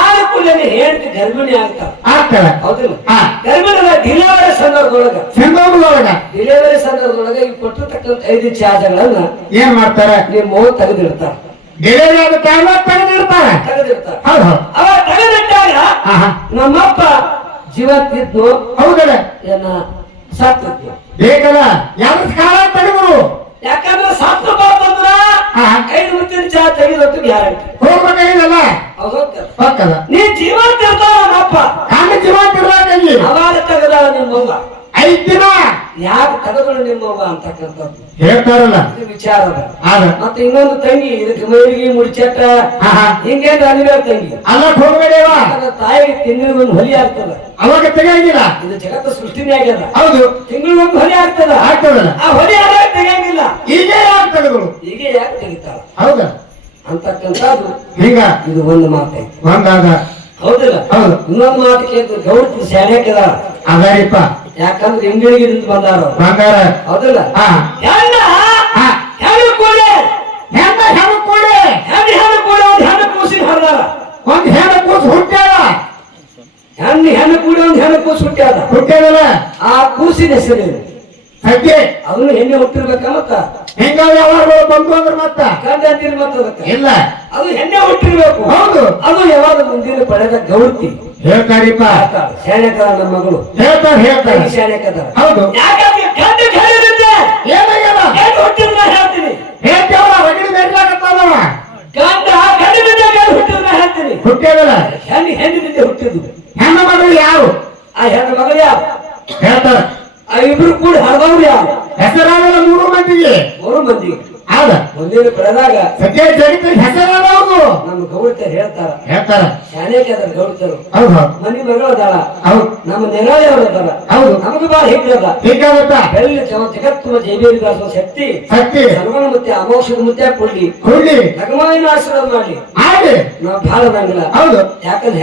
ಆದ ಕೂಡಲೇ ಹೇಳ್ತಿ ಗರ್ಭಿಣಿ ಆಗ್ತಾವ ಆಗ್ತದ ಹೌದಿಲ್ಲ? ಹಾ. ಗರ್ಭಿಣಿ ಡಿಲಿವರಿ ಸಂದರ್ಭದೊಳಗ. ಸಂದರ್ಭದೊಳಗ? ಡಿಲಿವರಿ ಸಂದರ್ಭದೊಳಗ ಈ ಕೊಟ್ಟಿರ್ತಕ್ಕಂಥ ಐದು ಚಾರ್ಜಗಳನ್ನ ಏನ್ ಮಾಡ್ತಾರ? ನಿಮ್ಮ ಮಗು ತೆಗೆದಿಡ್ತಾರ. ಡೆಲಿವರಿ ಆದ ಟೈಮ್ ತೆಗೆದಿರ್ತಾರ ತೆಗೆದಿರ್ತಾರ ಅವ ತೆಗೆದಿಟ್ಟಾಗ. ನಮ್ಮಪ್ಪ ಜೀವಂತಿದ್ನು ಹೌದಲ್ಲ ಏನ ಸತ್ತಿದ್ದು ಬೇಕಲ್ಲ? ಯಾವ ಕಾಲ ತೆಗೆದ್ರು ಯಾಕಂದ್ರೆ ಸತ್ತು ಆಹಾ. ಐದು ಮುತ್ತಿನ ಚಾ ತೆಗೆದತ್ತು ಗ್ಯಾರಂಟಿ ಹೋಗ್ಬೇಕಾಗಿದಲ್ಲ ನೀ ಜೀವಂತ ಇರ್ತಾವ ನಪ್ಪ ಕಾಂಡ ಜೀವ ತಿರ್ಲಾಕಿ ಅವಾಗ ತೆಗೆದ ನಿಮ್ಮವ್ವ ಐದ್ ದಿನ. ಕದಗಳು ನಿಮ್ಮವ ಅಂತಕ್ಕಂಥದ್ದು? ಹೇಳ್ತಾರಲ್ಲ. ಇದು ವಿಚಾರ ಅದ. ಮತ್ತೆ ಇನ್ನೊಂದು ತಂಗಿ ಇದಕ್ಕೆ ಮೈಲಿಗೆ ಮುಡಿಚಟ್ಟ ಆಹಾ. ಹಿಂಗೇನು ಅನಿವಾರ್ಯ ತಂಗಿ? ಅಲ್ಲಕ್ ಹೋಗ್ಬೇಡೇವ ಯಾಕಂದ್ರೆ ತಾಯಿಗೆ ತಿಂಗಳಿಗೊಂದು ಹೊಲಿ ಆಗ್ತದ. ಅವಾಗ ತೆಗಿಯಂಗಿಲ್ಲ. ಇದು ಜಗತ್ತ ಸೃಷ್ಟಿನೇ ಆಗ್ಯದ. ಹೌದು. ತಿಂಗಳಿಗೊಂದು ಹೊಲಿ ಆಗ್ತದ. ಆಗ್ತದಲ್ಲ. ಆ ಹೊಲಿ ಆದಾಗ ತೆಗಿಯಂಗಿಲ್ಲ. ಈಗ ಯಾಕೆ ತೆಗೆದ್ರು? ಈಗ ಯಾಕೆ ತೆಗಿತಾರ? ಹೌದ? ಅಂತಕ್ಕಂಥದ್ದು ಹಿಂಗ. ಇದು ಒಂದು ಮಾತೈತಿ. ಒಂದಾಗ ಹೌದಿಲ್ಲ? ಹೌದು. ಇನ್ನೊಂದು ಮಾತು ಕೇಳಿದ್ರೆ ಗೌಡ ಶಾಣ್ಯಕ್ಕದ ಅದಾರಿಪ್ಪ. ಯಾಕಂದ್ರೆ ಇಂಗಳಿಗಿಂದ ಬಂದಾರ. ಬಂಗಾರ? ಹೌದಲ್ಲ? ಹಾ. ಹೆಣ್ಣ? ಹೆಣ್ಣು ಕೂಡಿ. ಹೆಣ್ಣ ಹೆಣ್ಣು ಕೂಡಿ. ಹೆಣ್ಣು ಹೆಣ್ಣು ಕೂಡಿ ಒಂದು ಹೆಣ್ಣು ಕೂಸಿ ಹರಿದಾರ. ಒಂದು ಹೆಣ್ಣು ಕೂಸು ಹೆಣ್ಣು ಹೆಣ್ಣು ಕೂಡಿ ಒಂದು ಹೆಣ್ಣು ಕೂಸು ಹುಟ್ಟ್ಯಾದ. ಹುಟ್ಟ್ಯಾದಲ್ಲ? ಆ ಕೂಸಿನ ಆಯ್ಕೆ ಅದನ್ನು ಹೆಣ್ಣೆ ಹುಟ್ಟಿರ್ಬೇಕ ಮತ್ತ? ಹೆಂಗ ಬಂದು ಅಂದ್ರ ಮತ್ತ? ಮತ್ತ ಅದಕ್ಕೆ? ಇಲ್ಲ. ಅದು ಹೆಣ್ಣೆ ಹುಟ್ಟಿರ್ಬೇಕು. ಹೌದು. ಅದು ಯಾವಾಗ ಮುಂದಿನ ಪಡೆದ ಗೌಡ್ತಿ ಹೇಳ್ತಾರಿಪ್ಪ ಶಾಣ್ಯಕದ ನಮ್ಮ ಮಗಳು. ಹೇಳ್ತಾರ ಹೇಳ್ತಾರ ಶಾಣ್ಯಕದ ಹೌದು. ಯಾಕಂದ್ರೆ ಗಂಡ ಹೇಳಿದ್ರೆ ಏನಾಗ್ಯದ ಹೆಣ್ಣು ಹುಟ್ಟಿದ್ರೆ ಹೇಳ್ತೀನಿ. ಹೇಳ್ತೇವಲ್ಲ ರಗಡಿ ಬೇಡ್ಲಾಕತ್ತಾನವ ಗಂಡ ಗಂಡಿನಿಂದ ಗಂಡು ಹುಟ್ಟಿದ್ರೆ ಹೇಳ್ತೀನಿ. ಹುಟ್ಟ್ಯಾದಲ್ಲ ಹೆಣ್ಣು ಹುಟ್ಟಿದ್ದು. ಹೆಣ್ಣು ಮಗಳು ಯಾರು? ಆ ಹೆಣ್ಣು ಮಗಳು ಯಾವ ಹೇಳ್ತಾರ ಆ ಇಬ್ರು ಕೂಡ ಹರಿದವ್ರು ಯಾವ ಹೆಸರಾಗಲ್ಲ ಮೂರು ಮಂದಿಗೆ. ಮೂರು ಮಂದಿ ಹೌದ? ಮುಂದಿನ ಬೆಳೆದಾಗ ಸದ್ಯ ಜಗತ್ತಿಗೆ ಹೆಸರಾದವರು. ನಮ್ಮ ಹೇಳ್ತಾರ. ಹೇಳ್ತಾರ ಶಾಣ್ಯಕದ ಗೌಡ್ತರು ಹೌದು ಹೌದು. ಮನಿ ಮಗಳು ಅದಾಳ. ಹೌದು. ನಮ್ಮ ನೆರೆಯವರು ಅದಾರ ಹೌದು. ನಮಗೆ ಹಿಗ್ಗದ ಜಗತ್ತು ಜೈಬೇರಿ ಶಕ್ತಿ. ಶಕ್ತಿ. ಸರ್ವಣ ಮುತ್ತೆ ಅಮೋಕ್ಷದ ಮುತ್ತೆ ಕೊಡ್ಲಿ. ಕೊಡ್ಲಿ. ಲಗಮಾಯಿನ ಆಶೀರ್ವಾದ ಮಾಡ್ಲಿ. ಮಾಡಿ ನಾವು ಭಾಳ ನಂಗಿಲ್ಲ. ಹೌದು. ಯಾಕಂದ್ರೆ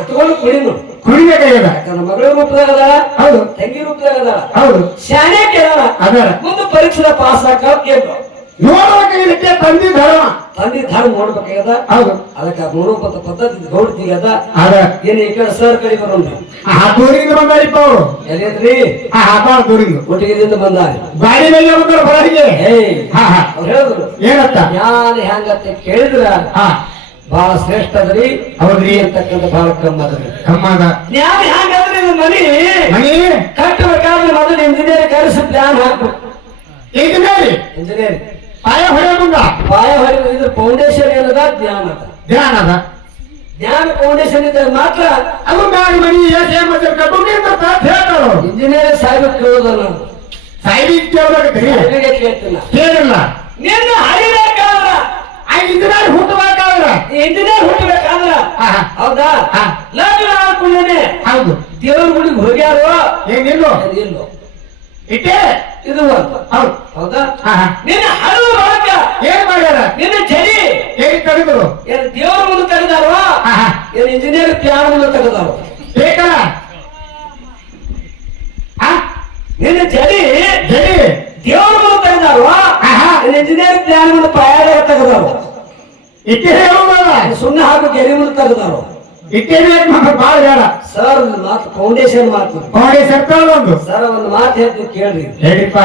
ಎತ್ಕೊಂಡು ಕುಡಿನು. ಕುಡಿಬೇಕಾಗ್ಯದ ಯಾಕಂದ್ರೆ ಮಗಳ ರೂಪದಾಗ ಅದಾಳ. ಹೌದು. ತಂಗಿ ರೂಪದಾಗ ಅದಾಳ. ಹೌದು. ಶಾಣೆ ಅದಾರ ಮುಂದೆ ಪರೀಕ್ಷೆ ಪಾಸ್ ಹಾಕೇಳು ನೋಡಬೇಕಾಗಿದ್ದಕ್ಕೆ ತಂದಿ ಧರ್ಮ. ತಂದೆ ಧರ್ಮ ನೋಡ್ಬೇಕಾಗ್ಯದ? ಹೌದು. ಅದಕ್ಕೆ ನೋಡೋಪತ್ತ ಪದ್ಧತಿ ಗೌಡ್ತಿಗೆ ಅದ. ಅದ ಏನ್ ಈ ಕಡೆ ಸರ್ ಕಡೆ ಬರೋಣ. ಆ ದೂರಿಂದ ಬಂದಾರಿಪ್ಪ ಅವರು. ಎಲ್ಲಿದ್ರಿ? ಆ ಹಬ್ಬ ದೂರಿಂದ. ಒಟ್ಟಿಗೆದಿಂದ ಬಂದ ಗಾಡಿ ಮೇಲೆ ಬಂದಾರ ಹೊರಗೆ ಅವ್ರು ಹೇಳಿದ್ರು. ಏನತ್ತ? ಜ್ಞಾನ ಹೆಂಗತ್ತ ಕೇಳಿದ್ರ? ಹಾ. ಬಹಳ ಶ್ರೇಷ್ಠ ಅದ್ರಿ. ಹೌದ್ರಿ. ಅಂತಕ್ಕಂಥ ಬಹಳ ಕಮ್ಮ ಅದ್ರಿ. ಕಮ್ಮದ. ಜ್ಞಾನ ಹೆಂಗದ್ರಿ ಇದು ಮನಿ? ಮನಿ? ಕಟ್ಟಬೇಕಾದ್ರೆ ಮೊದಲು ಇಂಜಿನಿಯರ್ ಕರೆಸಿ ಪ್ಲಾನ್ ಹಾಕು ಈಗ ನೋಡಿ ಇಂಜಿನಿಯರ್ ಪಾಯ ಹೊಡೆ ಮುಂದ? ಪಾಯ ಹೊರ ಇದ್ರ ಫೌಂಡೇಶನ್ ಏನದ? ಧ್ಯಾನ ಅದ. ಧ್ಯಾನ ಅದ. ಜ್ಞಾನ ಫೌಂಡೇಶನ್ ಇದ್ದಾಗ ಮಾತ್ರ ಅದು ಗಾಡಿ ಮನಿ ಎಸ್ ಎಂ ಎಸ್ ಕಟ್ಟು ಹೇಳ್ತಾರ ಇಂಜಿನಿಯರ್ ಸಾಹೇಬ್ ಕೇಳೋದಲ್ಲ ಸೈಡಿ ಕೇಳ್ಬೇಕತ್ರಿ ಸಾಹೇಬಿಗೆ ಕೇಳ್ತಿಲ್ಲ. ಕೇಳಿಲ್ಲ. ನಿನ್ನ ಹರಿಬೇಕಾದ್ರ ಆ ಇಂಜಿನಿಯರ್ ಹುಟ್ಟಬೇಕಾದ್ರ? ಇಂಜಿನಿಯರ್ ಹುಟ್ಟಬೇಕಾದ್ರ. ಹೌದಾ. ಲಗ್ನ ಆದ್ಕೂಡ್ಲೇನೆ ಹೌದು. ದೇವ್ರ ಗುಡಿಗೆ ಹೋಗ್ಯಾರೋ? ಏನಿಲ್ಲೋ ಇಲ್ಲೋ? ಇಟ್ಟೆ? ಇದು ಹೌದು. ಹೌದಾ? ನಿನ್ನ ಹರಿವು ಒಳಗ ಏನ್ ಮಾಡ್ಯಾರ? ನಿನ್ನ ಜಡಿ ಹೇಗೆ ತೆಗೆದ್ರು ಏನ್ ದೇವ್ರ ಮುಂದೆ ತೆಗೆದಾರೋ? ಏನ್ ಇಂಜಿನಿಯರ್ ಪ್ಲಾನ್ ಮುಂದೆ ತೆಗೆದಾರೋ? ಬೇಕಲ್ಲ? ನಿನ್ನ ಜಡಿ ಜಡಿ ದೇವ್ರ ಮುಂದೆ ತೆಗೆದಾರೋ? ಆಹಾ. ಇಂಜಿನಿಯರ್ ಪ್ಲಾನ್ ಮುಂದೆ ಪಾಯಾಗ ತೆಗೆದಾರೋ? ಇಟ್ಟೆ ಸುಮ್ಮನೆ ಹಾಕು ಗೆರಿ ಮುಂದೆ ತೆಗೆದಾರೋ? ಇಟ್ಟೆ ಮಾತು ಬಾಳ ಬೇಡ. ಸರ್ ಮಾತು ಫೌಂಡೇಶನ್ ಮಾತು. ಫೌಂಡೇಶನ್ ಒಂದು ಸರ್ ಒಂದು ಮಾತು ಹೇಳ್ತೀನಿ ಕೇಳ್ರಿ. ಹೇಳಿಪ್ಪ.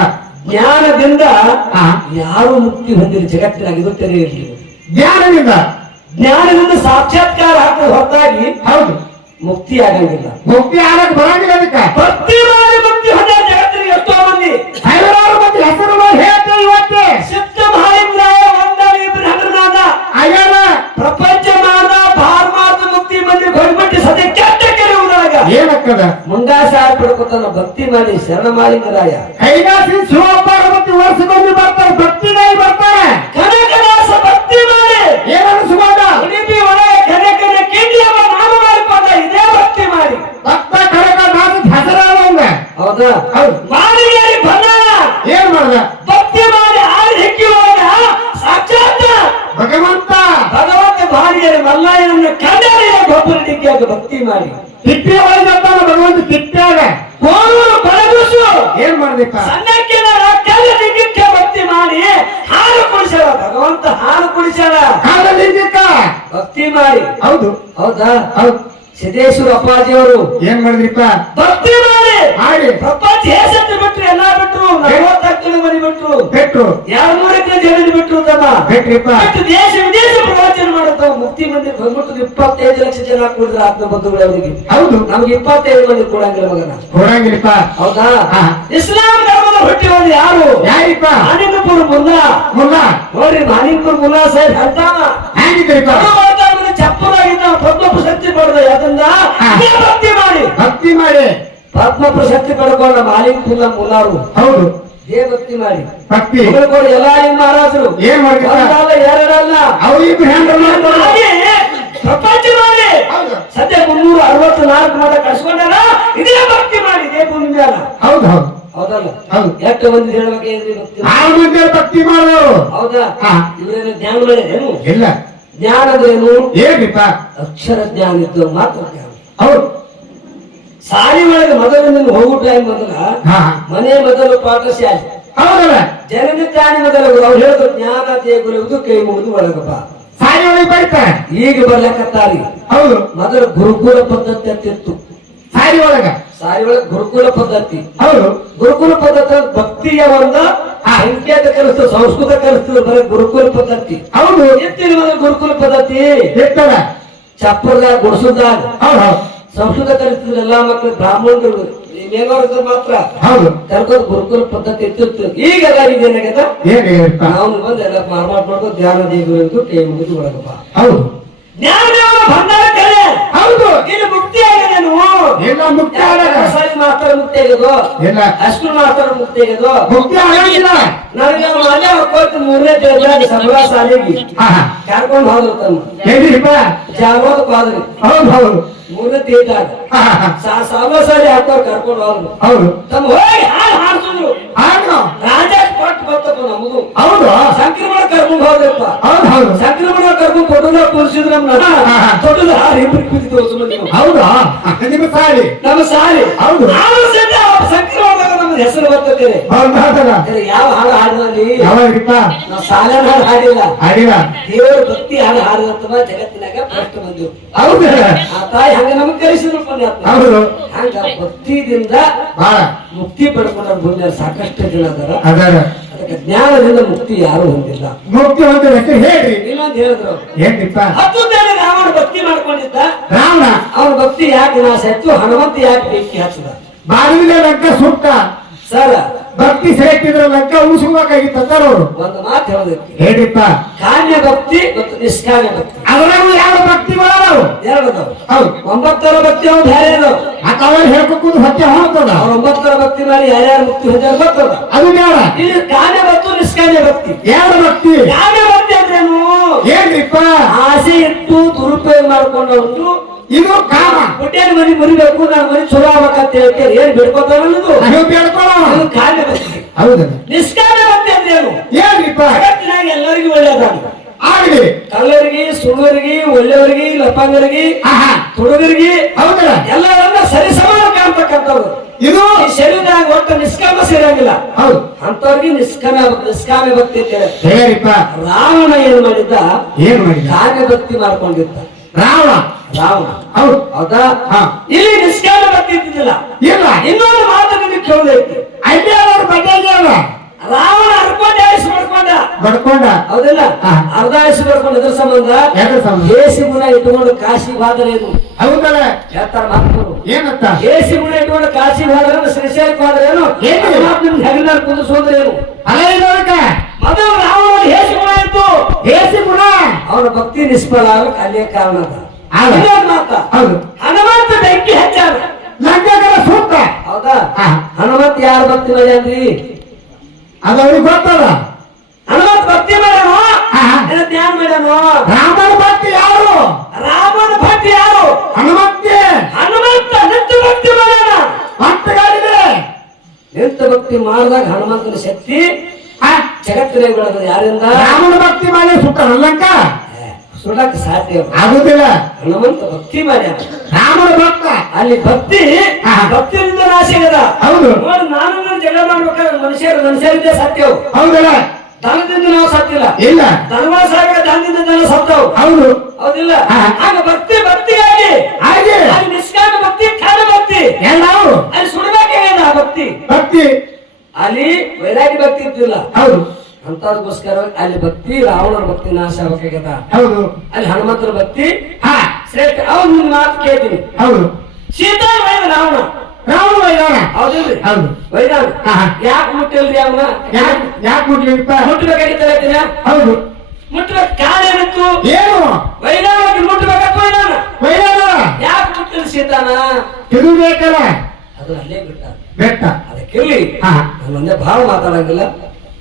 ಜ್ಞಾನದಿಂದ. ಯಾರು ಮುಕ್ತಿ ಹೊಂದಿರಿ ಜಗತ್ತಿನಾಗ ಇದು ತೆರೆ ಇರಲಿ ಜ್ಞಾನದಿಂದ. ಜ್ಞಾನದಿಂದ ಸಾಕ್ಷಾತ್ಕಾರ ಹಾಕುವ ಹೊರತಾಗಿ ಹೌದು. ಮುಕ್ತಿ ಆಗಂಗಿಲ್ಲ. ಮುಕ್ತಿ ಆಗಕ್ ಬರಂಗಿಲ್ಲ ಅದಕ್ಕ. ಪಡ್ಕೊತಾನ ಭಕ್ತಿ ಮಾಡಿ ಶರಣ ಮಾಲಿಂಗರಾಯ ಕೈಲಾಸಿ ಶಿವಪ್ಪ ಮತ್ತೆ ವರ್ಷಕ್ಕೊಮ್ಮೆ ಬರ್ತಾರೆ ಭಕ್ತಿಗಾಗಿ ಬರ್ತಾರೆ ಕನಕದಾಸ ಭಕ್ತಿ ಮಾಡಿ ಏನನ್ನು ಸುಮಾರ ಉಡುಪಿ ಒಳಗೆ ಕನಕನ ಕಿಂಡಿಯವ ನಾಮ ಮಾಡಿಕೊಂಡ ಇದೇ ಭಕ್ತಿ ಮಾಡಿ ಭಕ್ತ ಕಡಕ ದಾಸದ ಹೆಸರಾದಂಗ ಹೌದಾ ಹೌದು ಮಾಲಿಗೆಯಲ್ಲಿ ಬಂದಾನ ಏನ್ ಮಾಡ್ದ ಭಕ್ತಿ ಮಾಡಿ ಆರು ಹೆಕ್ಕಿರುವಾಗ ಸಾಕ್ಷಾತ್ ಭಗವಂತ ಭಗವಂತ ಭಾರಿಯರು ಮಲ್ಲಯ್ಯನನ್ನು ಕಂಡರಿಯ ಗೊಬ್ಬರ ಡಿಗ್ಗಿಯಾಗ ಭಕ್ತಿ ಮಾಡಿ ತಿಪ್ಪೆ ಒಳಗತ್ತಾನ ಭಗವಂತ ತಿಪ್ಪ್ಯಾಗ ಕೋರೂರು ಬಲಗುಸು ಏನ್ ಮಾಡ್ದಪ್ಪ ಸಣ್ಣಕ್ಕಿನ ಕೆಲ ಡಿಗ್ಗಿಕ್ಕೆ ಭಕ್ತಿ ಮಾಡಿ ಹಾಲು ಕುಡಿಸ್ಯಾಳ ಭಗವಂತ ಹಾಲು ಕುಡಿಸ್ಯಾಳ ಕಾಲಲ್ಲಿ ಇದ್ದಿತ್ತ ಭಕ್ತಿ ಮಾಡಿ ಹೌದು? ಹೌದಾ. ಸಿದ್ದೇಶ್ವರ ಅಪ್ಪಾಜಿಯವರು ಏನ್ ಮಾಡಿದ್ರಿಪ್ಪ? ಭಕ್ತಿ ಮಾಡಿ. ಮಾಡಿ ಅಪ್ಪಾಜಿ ಹೆಸರು ಬಿಟ್ರು ಎಲ್ಲಾ ಬಿಟ್ರು ನಲವತ್ತಕ್ಕನ ಮನೆ ಬಿಟ್ರು. ಬಿಟ್ರು. ಎರಡು ಮೂರು ಎಕರೆ ಜಮೀನು ಬಿಟ್ರು ತಮ್ಮ? ಬಿಟ್ರಿಪ್ಪ. ಬಿಟ್ಟು ದೇಶ ವಿದೇಶ ಪ್ರವಚನ ಮಾಡುತ್ತಾವ ಮುಕ್ತಿ ಮಂದಿ ಬಂದ್ಬಿಟ್ಟು ಇಪ್ಪತ್ತೈದು ಲಕ್ಷ ಜನ ಕೂಡಿದ್ರೆ ಆತ್ಮ ಬಂಧುಗಳು ಅವರಿಗೆ. ಹೌದು. ನಮ್ಗೆ ಇಪ್ಪತ್ತೈದು ಮಂದಿ ಕೊಡಂಗಿಲ್ಲ ಮಗನ. ಕೊಡಂಗಿಲ್ಲಪ್ಪ. ಹೌದಾ. ಇಸ್ಲಾಂ ಧರ್ಮದ ಹುಟ್ಟಿರೋದು ಯಾರು? ಯಾರಿಪ್ಪ? ಮಾನಿಕಪುರ ಮುಲ್ಲಾ. ಮುಲ್ಲಾ. ನೋಡ್ರಿ ಮಾನಿಕಪುರ ಮುಲ್ಲಾ ಸಾಹೇಬ್ ಹೇಗಿದ್ರಿಪ್ಪ ಹ್ಯಾಂಗಿದ್ರಿಪ್ಪ ಪದ್ಮ ಪ್ರಶಸ್ತಿ ಪಡೆದ ಯಾಕಂದ್ರ ಭಕ್ತಿ ಮಾಡಿ. ಭಕ್ತಿ ಮಾಡಿ. ಪದ್ಮ ಪ್ರಶಸ್ತಿ ಪಡ್ಕೊಂಡ ಮಾಲಿಕಪುರ ಮುಲಾರು. ಹೌದು. ಏ ಭಕ್ತಿ ಮಾಡಿ. ಭಕ್ತಿ. ಎಲ್ಲಾ ನಿಮ್ಮ ಮಹಾರಾಜರು. ಏನ್ ಮಾಡಿದ್ರ ಒಂದಲ್ಲ ಎರಡಲ್ಲ ಅವ್ರಿಬ್ರು ಪ್ರಪಂಚ ಮಾಡಿ. ಹೌದು. ಸದ್ಯ ಮುನ್ನೂರ ಅರವತ್ತು ನಾಲ್ಕು ಮಾಡ ಕಳ್ಸ್ಕೊಂಡಾರ ಇದೇ ಭಕ್ತಿ ಮಾಡಿ ಇದೇ ಭೂಮಿ ಮ್ಯಾಲ. ಹೌದು ಹೌದು. ಹೌದಲ್ಲ? ಹೌದು. ಎಷ್ಟು ಮಂದಿ ಹೇಳ್ಬೇಕೇನ್ರಿ ಭಕ್ತಿ ಮಾಡಿ. ಭಕ್ತಿ ಮಾಡಿದವರು ಹೌದಾ? ಹಾ. ಇವರೇನು ಜ್ಞಾನ ಮಾಡಿದೇನು ಇಲ್ಲ. ಜ್ಞಾನ ಅಂದ್ರೇನು ಏನ್ರಿಪ್ಪ? ಅಕ್ಷರ ಜ್ಞಾನ ಇದ್ದು ಮಾತ್ರ ಜ್ಞಾನ. ಹೌದು. ಸಾಲಿ ಒಳಗೆ ಮೊದಲಿನಿಂದ ಹೋಗೋ ಟೈಮ್ ಬಂದ್ರ ಮನೆ ಮೊದಲು ಪಾಠಶಾಲೆ. ಹೌದಲ್ಲ? ಜನನಿತ್ಯಾನಿ ಮೊದಲು ಅವ್ರು ಹೇಳಿದ್ರು ಜ್ಞಾನ ದೇಗುರುವುದು ಕೈ ಮುಗಿದು ಒಳಗಪ್ಪ. ಸಾರಿ ಒಳಗೆ ಬರ್ತಾರೆ? ಈಗ ಬರ್ಲಕತ್ತಾರಿ. ಹೌದು. ಮೊದಲು ಗುರುಕುಲ ಪದ್ಧತಿ ಅಂತಿತ್ತು ಸಾರಿ ಒಳಗ? ಒಳಗೆ ಗುರುಕುಲ ಪದ್ಧತಿ. ಹೌದು. ಗುರುಕುಲ ಪದ್ಧತಿ ಭಕ್ತಿಯ ಒಂದು ಸಂಕೇತ ಕಲಿಸ್ತದೆ ಸಂಸ್ಕೃತ ಕಲಿಸ್ತದೆ ಬರೀ ಗುರುಕುಲ ಪದ್ಧತಿ. ಹೌದು. ಎತ್ತಿನ ಗುರುಕುಲ ಪದ್ಧತಿ. ಎತ್ತರ ಚಪ್ಪರದಾಗ ಹೌದು ಸಂಸ್ಕೃತ ಕಲಿಸ್ತಿದ್ರು ಎಲ್ಲಾ ಮಕ್ಕಳು ಬ್ರಾಹ್ಮಣರು ಮೇಘವರ್ಗ ಮಾತ್ರ. ಹೌದು. ಕರ್ಕೊಂಡು ಗುರುಕುಲ ಪದ್ಧತಿ ಎತ್ತಿತ್ತು ಈಗ ಈಗ ಏನಾಗ್ಯದ? ನಾವು ಬಂದು ಎಲ್ಲ ಮಾರ್ಮಾಡ್ ಮಾಡ್ಕೊಂಡು ಧ್ಯಾನ ಎಂದು ಟೈಮ್ ಮುಗಿದು ಒಳಗಪ್ಪ ಹೌದು. ಜ್ಞಾನ ದೇವರ ಭಂಡಾರ ಕಲೆ. ಹೌದು. ಇಲ್ಲಿ ಮುಕ್ತಿ ಆಗ್ಯದೇನು ಎಲ್ಲ ಮುಕ್ತಿ ಆಗಲ್ಲ. ಸಾರಿ ಮಾಸ್ತರ ಮುಕ್ತಿ ಎಲ್ಲ ಅಷ್ಟು ಮಾಸ್ತರ ಮುಕ್ತಿ ಮುಕ್ತಿ ಆಗಂಗಿಲ್ಲ ನನಗೆ ಮನೆ ಹೋಗ್ತು ಮೂರನೇ ತೇಜಾಗಿ ಸಂಬಳ ಸಾಲಿಗೆ ಕರ್ಕೊಂಡು ಹೋದ್ರು ತಮ್ಮ. ಏನ್ರಿಪ್ಪ ಜಾಗೋದ್ ಹೋದ್ರಿ. ಹೌದು ಹೌದು. ಮೂರನೇ ಹಾ ಹಾ ಸಾಲ ಹಾಕೋರ್ ಕರ್ಕೊಂಡು ಹೋದ್ರು. ಹೌದು. ತಮ್ಮ ಹೋಗಿ ಹಾಲು ಹಾಡ್ತಿದ್ರು. ಹಾಡು? ರಾಜ ಬರ್ತಪ್ಪ ನಮ್ದು. ಹೌದು. ಸಂಕ್ರಮಣ ಕರ್ಕೊಂಡು ಹೌದು ಸಂಕ್ರಮಣ ಕರ್ಕೊಂಡು ಫೋಟೋದಾಗ ತೋರಿಸಿದ್ರು ನಮ್ನ. ದೊಡ್ಡದ ಹಾರು ಇಬ್ಬರು ಸುಮ್ಮನೆ ನೀವು. ಹೌದಾ. ನಿಮ್ಮ ಸಾಲಿ. ನಮ್ಮ ಸಾಲಿ. ಹೌದು. ನಾವು ಸದ್ಯ ಸಂಕ್ರಮಣದಾಗ ನಮ್ಮ ಹೆಸರು ಬರ್ತದೆ. ಯಾವ ಹಾಡು ಯಾವಾಗ್ರಿಪ್ಪ? ನಾವು ಸಾಲ ಹಾಡು ಹಾಡಿಲ್ಲ. ಅಡಿಲ್ಲ ದೇವರ ಭಕ್ತಿ ಹಾಡು ಹಾಡಿದಂತ ಜಗತ್ತಿನಾಗ ಫಸ್ಟ್ ಬಂದು ಹೌದು. ಆ ತಾಯಿ ಹಂಗ ನಮಗ್ ಕಲಿಸಿದ್ರು ಪುಣ್ಯಾತ್ಮ. ಹೌದು. ಹಂಗ ಭಕ್ತಿದಿಂದ ಬಹಳ ಮುಕ್ತಿ ಪಡ್ಕೊಂಡ ಮುಂದೆ ಸಾಕಷ್ಟು ಜನ ಅದಾರ. ಅದರ. ಅದಕ್ಕೆ ಜ್ಞಾನದಿಂದ ಮುಕ್ತಿ ಯಾರು ಹೊಂದಿಲ್ಲ. ಮುಕ್ತಿ ಹೊಂದಿರಕ್ಕೆ ಹೇಳ್ರಿ. ಇಲ್ಲ ಅಂತ ಹೇಳಿದ್ರು. ಏನ್ರಿಪ್ಪ? ಹತ್ತು ರಾವಣ ಭಕ್ತಿ ಮಾಡ್ಕೊಂಡಿದ್ದ. ರಾವಣ? ಅವ್ರ ಭಕ್ತಿ ಯಾಕೆ ನಾಶ ಹೆಚ್ಚು ಹನುಮಂತ ಯಾಕೆ ಬೆಂಕಿ ಹಚ್ಚದ? ಬಾಗಿಲಿನ ಸೂಕ್ತ ಸುಟ್ಟ. ಸರ್ ಭಕ್ತಿ ಸೇರ್ತಿದ್ರೆ ಲಂಕ ಉಳಿಸ್ಬೇಕಾಗಿತ್ತು ಅಂತಾರ ಅವರು ಒಂದು ಮಾತು ಹೇಳೋದಕ್ಕೆ ಹೇಳಿಪ್ಪ ಕಾಮ್ಯ ಭಕ್ತಿ ಮತ್ತು ನಿಷ್ಕಾಮ್ಯ ಭಕ್ತಿ. ಅದರಲ್ಲೂ ಯಾವ ಭಕ್ತಿ ಮಾಡೋರು ಎರಡು ಅದಾವ. ಹೌದು. ಒಂಬತ್ತರ ಭಕ್ತಿ ಅವ್ರು ಬೇರೆ ಅದಾವ ಹೇಳ್ಬೇಕು ಹೇಳ್ಕೊಂಡು ಹೊಟ್ಟೆ ಹೋಗ್ತದ ಅವ್ರ ಒಂಬತ್ತರ ಭಕ್ತಿ ಮಾಡಿ ಯಾರ್ಯಾರು ಮುಕ್ತಿ ಹೊಂದಾರ ಬರ್ತದ ಅದು ಬೇಡ. ಇಲ್ಲಿ ಕಾಮ್ಯ ಮತ್ತು ನಿಷ್ಕಾಮ್ಯ ಭಕ್ತಿ. ಯಾರ ಭಕ್ತಿ. ಕಾಮ್ಯ ಭಕ್ತಿ ಅಂದ್ರೇನು? ಏನ್ರಿಪ್ಪ? ಆಸೆ ಇಟ್ಟು ದುರುಪಯೋಗ ಮಾಡ್ಕೊಂಡವ್ರು ಇದು ಕಾಮ. ಹೊಟ್ಟೆ ಮನಿ ಮುರಿಬೇಕು ನಾನು ಮನಿ ಚಲೋ ಆಗ್ಬೇಕಂತ ಹೇಳ್ತೇನೆ ಏನ್ ಬಿಡ್ಕೋತಾರ ಅನ್ನೋದು ನೀವು ಬೇಡ್ಕೊಳ್ಳೋ ಅದು ಕಾಮ್ಯ ಭಕ್ತಿ ಹೌದಲ್ಲ ನಿಷ್ಕಾಮ ಭಕ್ತಿ ಅಂದ್ರೇನು ಏನ್ರಿಪ್ಪ? ಜಗತ್ತಿನಾಗ ಎಲ್ಲರಿಗೂ ಒಳ್ಳೇದಾಗ ಆಗ್ಲಿ ಕಲ್ಲರಿಗೆ ಸುಳ್ಳರಿಗೆ ಒಳ್ಳೆಯವರಿಗೆ ಲಪ್ಪಂಗರಿಗೆ ತುಡುಗರಿಗೆ ಹೌದಲ್ಲ ಎಲ್ಲರನ್ನ ಸರಿ ಸಮಾನ ಕಾಣ್ತಕ್ಕಂಥವ್ರು. ಇದು ಈ ಶರೀರದಾಗ ಒಟ್ಟು ನಿಷ್ಕಾಮ ಸೇರಂಗಿಲ್ಲ. ಹೌದು. ಅಂತವ್ರಿಗೆ ನಿಷ್ಕಾಮ ನಿಷ್ಕಾಮ ಭಕ್ತಿ ಅಂತ ಹೇಳಿ. ಹೇಳಿಪ್ಪ ರಾವಣ ಏನ್ ಮಾಡಿದ್ದ? ಏನ್ ಮಾಡಿದ ಕಾಮ್ಯ ಭಕ್ತಿ ಮಾಡ್ಕೊಂಡಿದ್ದ. ರಾವಣ? ರಾವಣ. ಹೌದು. ಹೌದಾ? ಹಾ. ಇಲ್ಲಿ ನಿಷ್ಕಾಮ ಭಕ್ತಿ ಇದ್ದಿದ್ದಿಲ್ಲ. ಇಲ್ಲ. ಇನ್ನೊಂದು ಮಾತು ನಿಮಗೆ ಕೇಳಬೇಕು. ಅಲ್ಲೇ ಅವ್ರ ಬಡ್ಡೆಗೆ ಅಲ್ಲ ರಾವಣ ಅರ್ಕೊಂಡ ಆಯುಷ್ ಮಾಡ್ಕೊಂಡ. ಬಡ್ಕೊಂಡ ಹೌದಿಲ್ಲ. ಅರ್ಧ ಆಯುಷ್ ಮಾಡ್ಕೊಂಡ ಇದ್ರ ಸಂಬಂಧ? ಏಸಿ ಗುಣ ಇಟ್ಕೊಂಡು ಕಾಶಿ ಹೋದರೇನು ಹೌದಲ್ಲ? ಹೇಳ್ತಾರ ಮಾತುಗಳು ಏನಂತ? ಏಸಿ ಗುಣ ಇಟ್ಕೊಂಡು ಕಾಶಿ ಹೋದ್ರೇನು ಶ್ರೀಶೈಲಕ್ಕೆ ಹೋದ್ರೇನು ಏನು? ಏನು? ಹೆಗಲಾರ ಕುದಿಸೋದ್ರೇನು ಅಲ್ಲ ನೋಡಕ ಮೊದಲು ರಾವಣ ಏಸಿ ಗುಣ ಇತ್ತು. ಏಸಿ ಗುಣ ಅವನ ಭಕ್ತಿ ನಿಷ್ಫಲ ಆಗಕ್ಕೆ ಅಲ್ಲೇ ಕಾರಣ ಅದ. ಹನುಮಂತ ಬೆಂಕಿ ಹಚ್ಚಾರ ಹಾ. ಹನುಮಂತ ಯಾರು ಭಕ್ತಿ ಮಾಡ್ಯಾನ್ರಿ ಅದು ಅವ್ರಿಗೆ ಗೊತ್ತಲ್ಲ ಹನುಮಂತ ಭಕ್ತಿ ಮಾಡ್ಯಾನೋ ಧ್ಯಾನ ಮಾಡ್ಯಾನೋ ರಾಮನ ಭಕ್ತಿ ಯಾರು? ರಾಮನ ಭಕ್ತಿ ಯಾರು? ಹನುಮಂತೆ. ಹನುಮಂತ ನಿತ್ಯ ಭಕ್ತಿ ಮಾಡ್ಯಾನ ಭಕ್ತಗಳಿದೆ ನಿತ್ಯ ಭಕ್ತಿ ಮಾಡಿದಾಗ ಹನುಮಂತನ ಶಕ್ತಿ ಜಗತ್ತಿನ ಬೆಳೆದ ಯಾರಿಂದ? ರಾಮನ ಭಕ್ತಿ ಮಾಡಿ ಸುತ್ತ ಏ, ಸುಡಕ್ಕೆ ಸಾಧ್ಯ. ಆಗುದಿಲ್ಲ. ಹನುಮಂತ ಭಕ್ತಿ ಮಾಡ್ಯಾನ. ರಾಮನ ಭಕ್ತ. ಅಲ್ಲಿ ಭಕ್ತಿ ಆ ಭಕ್ತಿಯಿಂದ ನಾಶ ಆಗದ ಹೌದು. ನೋಡಿ ನಾನು ನನ್ನ ಜಗಳ ಮಾಡ್ಬೇಕಾದ್ರೆ ಮನುಷ್ಯರು ಮನುಷ್ಯರಿಂದ ಸತ್ಯವು ಹೌದಲ್ಲ? ದನದಿಂದ ನಾವು ಸತ್ತಿಲ್ಲ ಇಲ್ಲ. ದನಗಳ ಸಾಗರ ದನದಿಂದ ಜನ ಸತ್ತವು ಹೌದು. ಹೌದಿಲ್ಲ. ಆಗ ಭಕ್ತಿ ಭಕ್ತಿಯಾಗಿ ಹಾಗೆ. ಅಲ್ಲಿ ನಿಷ್ಕಾಮ ಭಕ್ತಿ ಖಾನ ಭಕ್ತಿ. ಎಲ್ಲಾವು ಅಲ್ಲಿ ಸುಡಬೇಕೇನ ಭಕ್ತಿ. ಭಕ್ತಿ. ಅಲ್ಲಿ ವೈರಾಗಿ ಭಕ್ತಿ ಇದ್ದಿಲ್ಲ. ಹೌದು. ಅಂತದಕ್ಕೋಸ್ಕರ ಅಲ್ಲಿ ಭಕ್ತಿ ರಾವಣರ ಭಕ್ತಿ ನಾಶ ಆಗ್ಬೇಕಾಗ್ಯದ? ಹೌದು. ಅಲ್ಲಿ ಹನುಮಂತರ ಭಕ್ತಿ? ಹಾ. ಶ್ರೇಷ್ಠ. ಅವ್ನು ಮಾತು ಕೇಳ್ತೀನಿ. ಹೌದು. ಸೀತಾ ವೈದ ರಾವಣ. ರಾವಣ ವೈರಾಣ ಹೌದಿಲ್ರಿ? ಹೌದು. ವೈದಾನ. ಯಾಕೆ ಮುಟ್ಟಿಲ್ರಿ ಅವನ? ಯಾಕೆ ಯಾಕೆ ಮುಟ್ಲಿಪ್ಪ? ಮುಟ್ಟಬೇಕಾಗಿತ್ತಲ್ಲ ಹೌದು. ಮುಟ್ಟಬೇಕು ಕಾರಣ ಏನಿತ್ತು? ಏನು? ವೈದಾನಕ್ಕೆ ಮುಟ್ಟಬೇಕಪ್ಪ ವೈದಾನ ವೈರಾಣ ಯಾಕೆ ಮುಟ್ಟಿಲ್ಲ ಸೀತಾನ? ತಿರುಗಬೇಕಲ್ಲ. ಬೇಕಲ್ಲ ಅದು ಅಲ್ಲೇ ಬಿಟ್ಟ. ಬೆಟ್ಟ. ಅದಕ್ಕಿರ್ಲಿ ಹಾ. ನಾನು ಒಂದೇ ಭಾಳ ಮಾತಾಡಂಗಿಲ್ಲ.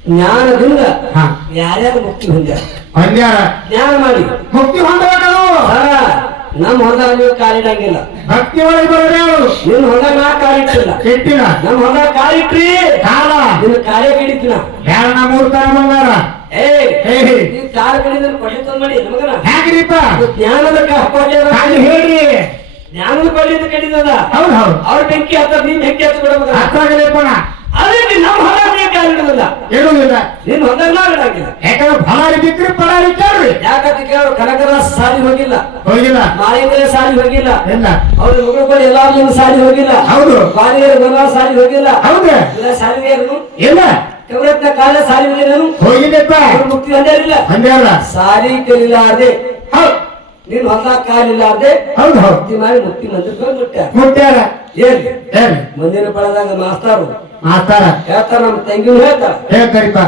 ಜ್ಞಾನದಿಂದ ಹಾ. ಯಾರ್ಯಾರು ಮುಕ್ತಿ ಹೊಂದ್ಯಾರ? ಹೊಂದ್ಯಾರ? ಜ್ಞಾನ ಮಾಡಿ. ಮುಕ್ತಿ ಹೊಂದಬೇಕದು. ಹಾ, ನಮ್ಮ ಹೊಲದಾಗ ನೀವು ಕಾಲಿಡಂಗಿಲ್ಲ ಭಕ್ತಿ ಒಳಗೆ ಬರೋದೇ ಅವರು ನಿನ್ನ ಹೊಲ ನಾ ಕಾಲಿಟ್ಟಿಲ್ಲ ಕೆಟ್ಟಿನ ನಮ್ಮ ಹೊಲದಾಗ ಕಾಲಿಟ್ರಿ ಕಾಲ? ನಿನ್ನ ಕಾರ್ಯ ಕಡಿತೀನ. ಬೇರಣ ಮೂರು ತರ ಬಂಗಾರ ಏ ಹೇ ನೀವ್ ಕಾಲ ಕಡಿದ್ರೆ ಕೊಡ್ಲಿ ತಂದ್ ಮಾಡಿ ನಮಗನ? ಹ್ಯಾಗ್ರಿಪ್ಪ? ಜ್ಞಾನದ ಕಡಿದ ಕಾಲಿ ಹೇಳ್ರಿ. ಜ್ಞಾನದ ಕೊಡ್ಲಿದ ಕಡಿದದ ಹೌದು ಹೌದು. ಅವ್ರ ಬೆಂಕಿ ಹತ್ತ ನೀನ್ ಬೆಂಕಿ ಹಚ್ಚ ಕೊಡಬೇಕ ಅರ್ಥಾಗಲಿಪ್ಪಣ ಅದಕ್ಕೆ ನಮ್ಮ ಹೊಲ ನೀ ಕಾಲಿಡೋದಿಲ್ಲ ಹೇಳುವುದಿಲ್ಲ. ನಿನ್ನ ಹೊಲದಾಗ ಆಗಿಲ್ಲ ಯಾಕಂದ್ರೆ ಫಲಾರಿ ಬಿಕ್ರಿ ಫಲಾರಿ ಕೇಳ್ರಿ. ಯಾಕಂತ ಕೇಳು ಕನಕದ ಸಾಲಿ ಹೋಗಿಲ್ಲ. ಹೋಗಿಲ್ಲ. ಮಾಳಿಂಗರ ಸಾಲಿ ಹೋಗಿಲ್ಲ. ಇಲ್ಲ. ಅವ್ರ ಮಗಳು ಕೂಡ ಸಾರಿ ಸಾಲಿ ಹೋಗಿಲ್ಲ. ಹೌದು. ಬಾಲಿಯರು ಬರುವ ಸಾಲಿ ಹೋಗಿಲ್ಲ. ಹೌದು. ಇಲ್ಲ ಸಾಲಿಗೆಯರು ಇಲ್ಲ. ಕವರತ್ನ ಕಾಲ ಸಾಲಿ ಹೋಗಿಲ್ಲ ಅವ್ರ ಮುಕ್ತಿ ಹೊಂದಿರಲಿಲ್ಲ. ಸಾರಿ ಸಾಲಿ ಅದೇ ಹೌದು. ನೀನ್ ಹೊಲ ಕಾಲಿಲ್ಲಾರ್ದೆ. ಹೌದು ಹೌದು. ಮುಕ್ತಿ ಮಾಡಿ ಮುಕ್ತಿ ಮಂದಿರ ಮುಟ್ಟ ಮುಟ್ಟ್ಯಾರ. ಏನ್? ಮುಂದಿನ ಬಳದಾಗ ಮಾಸ್ತಾರು. ಮಾತಾರ ಹೇಳ್ತಾರ ನಮ್ಮ ತಂಗಿ ಹೇಳ್ತಾರ? ಹೇಳ್ತಾರಿಪ್ಪ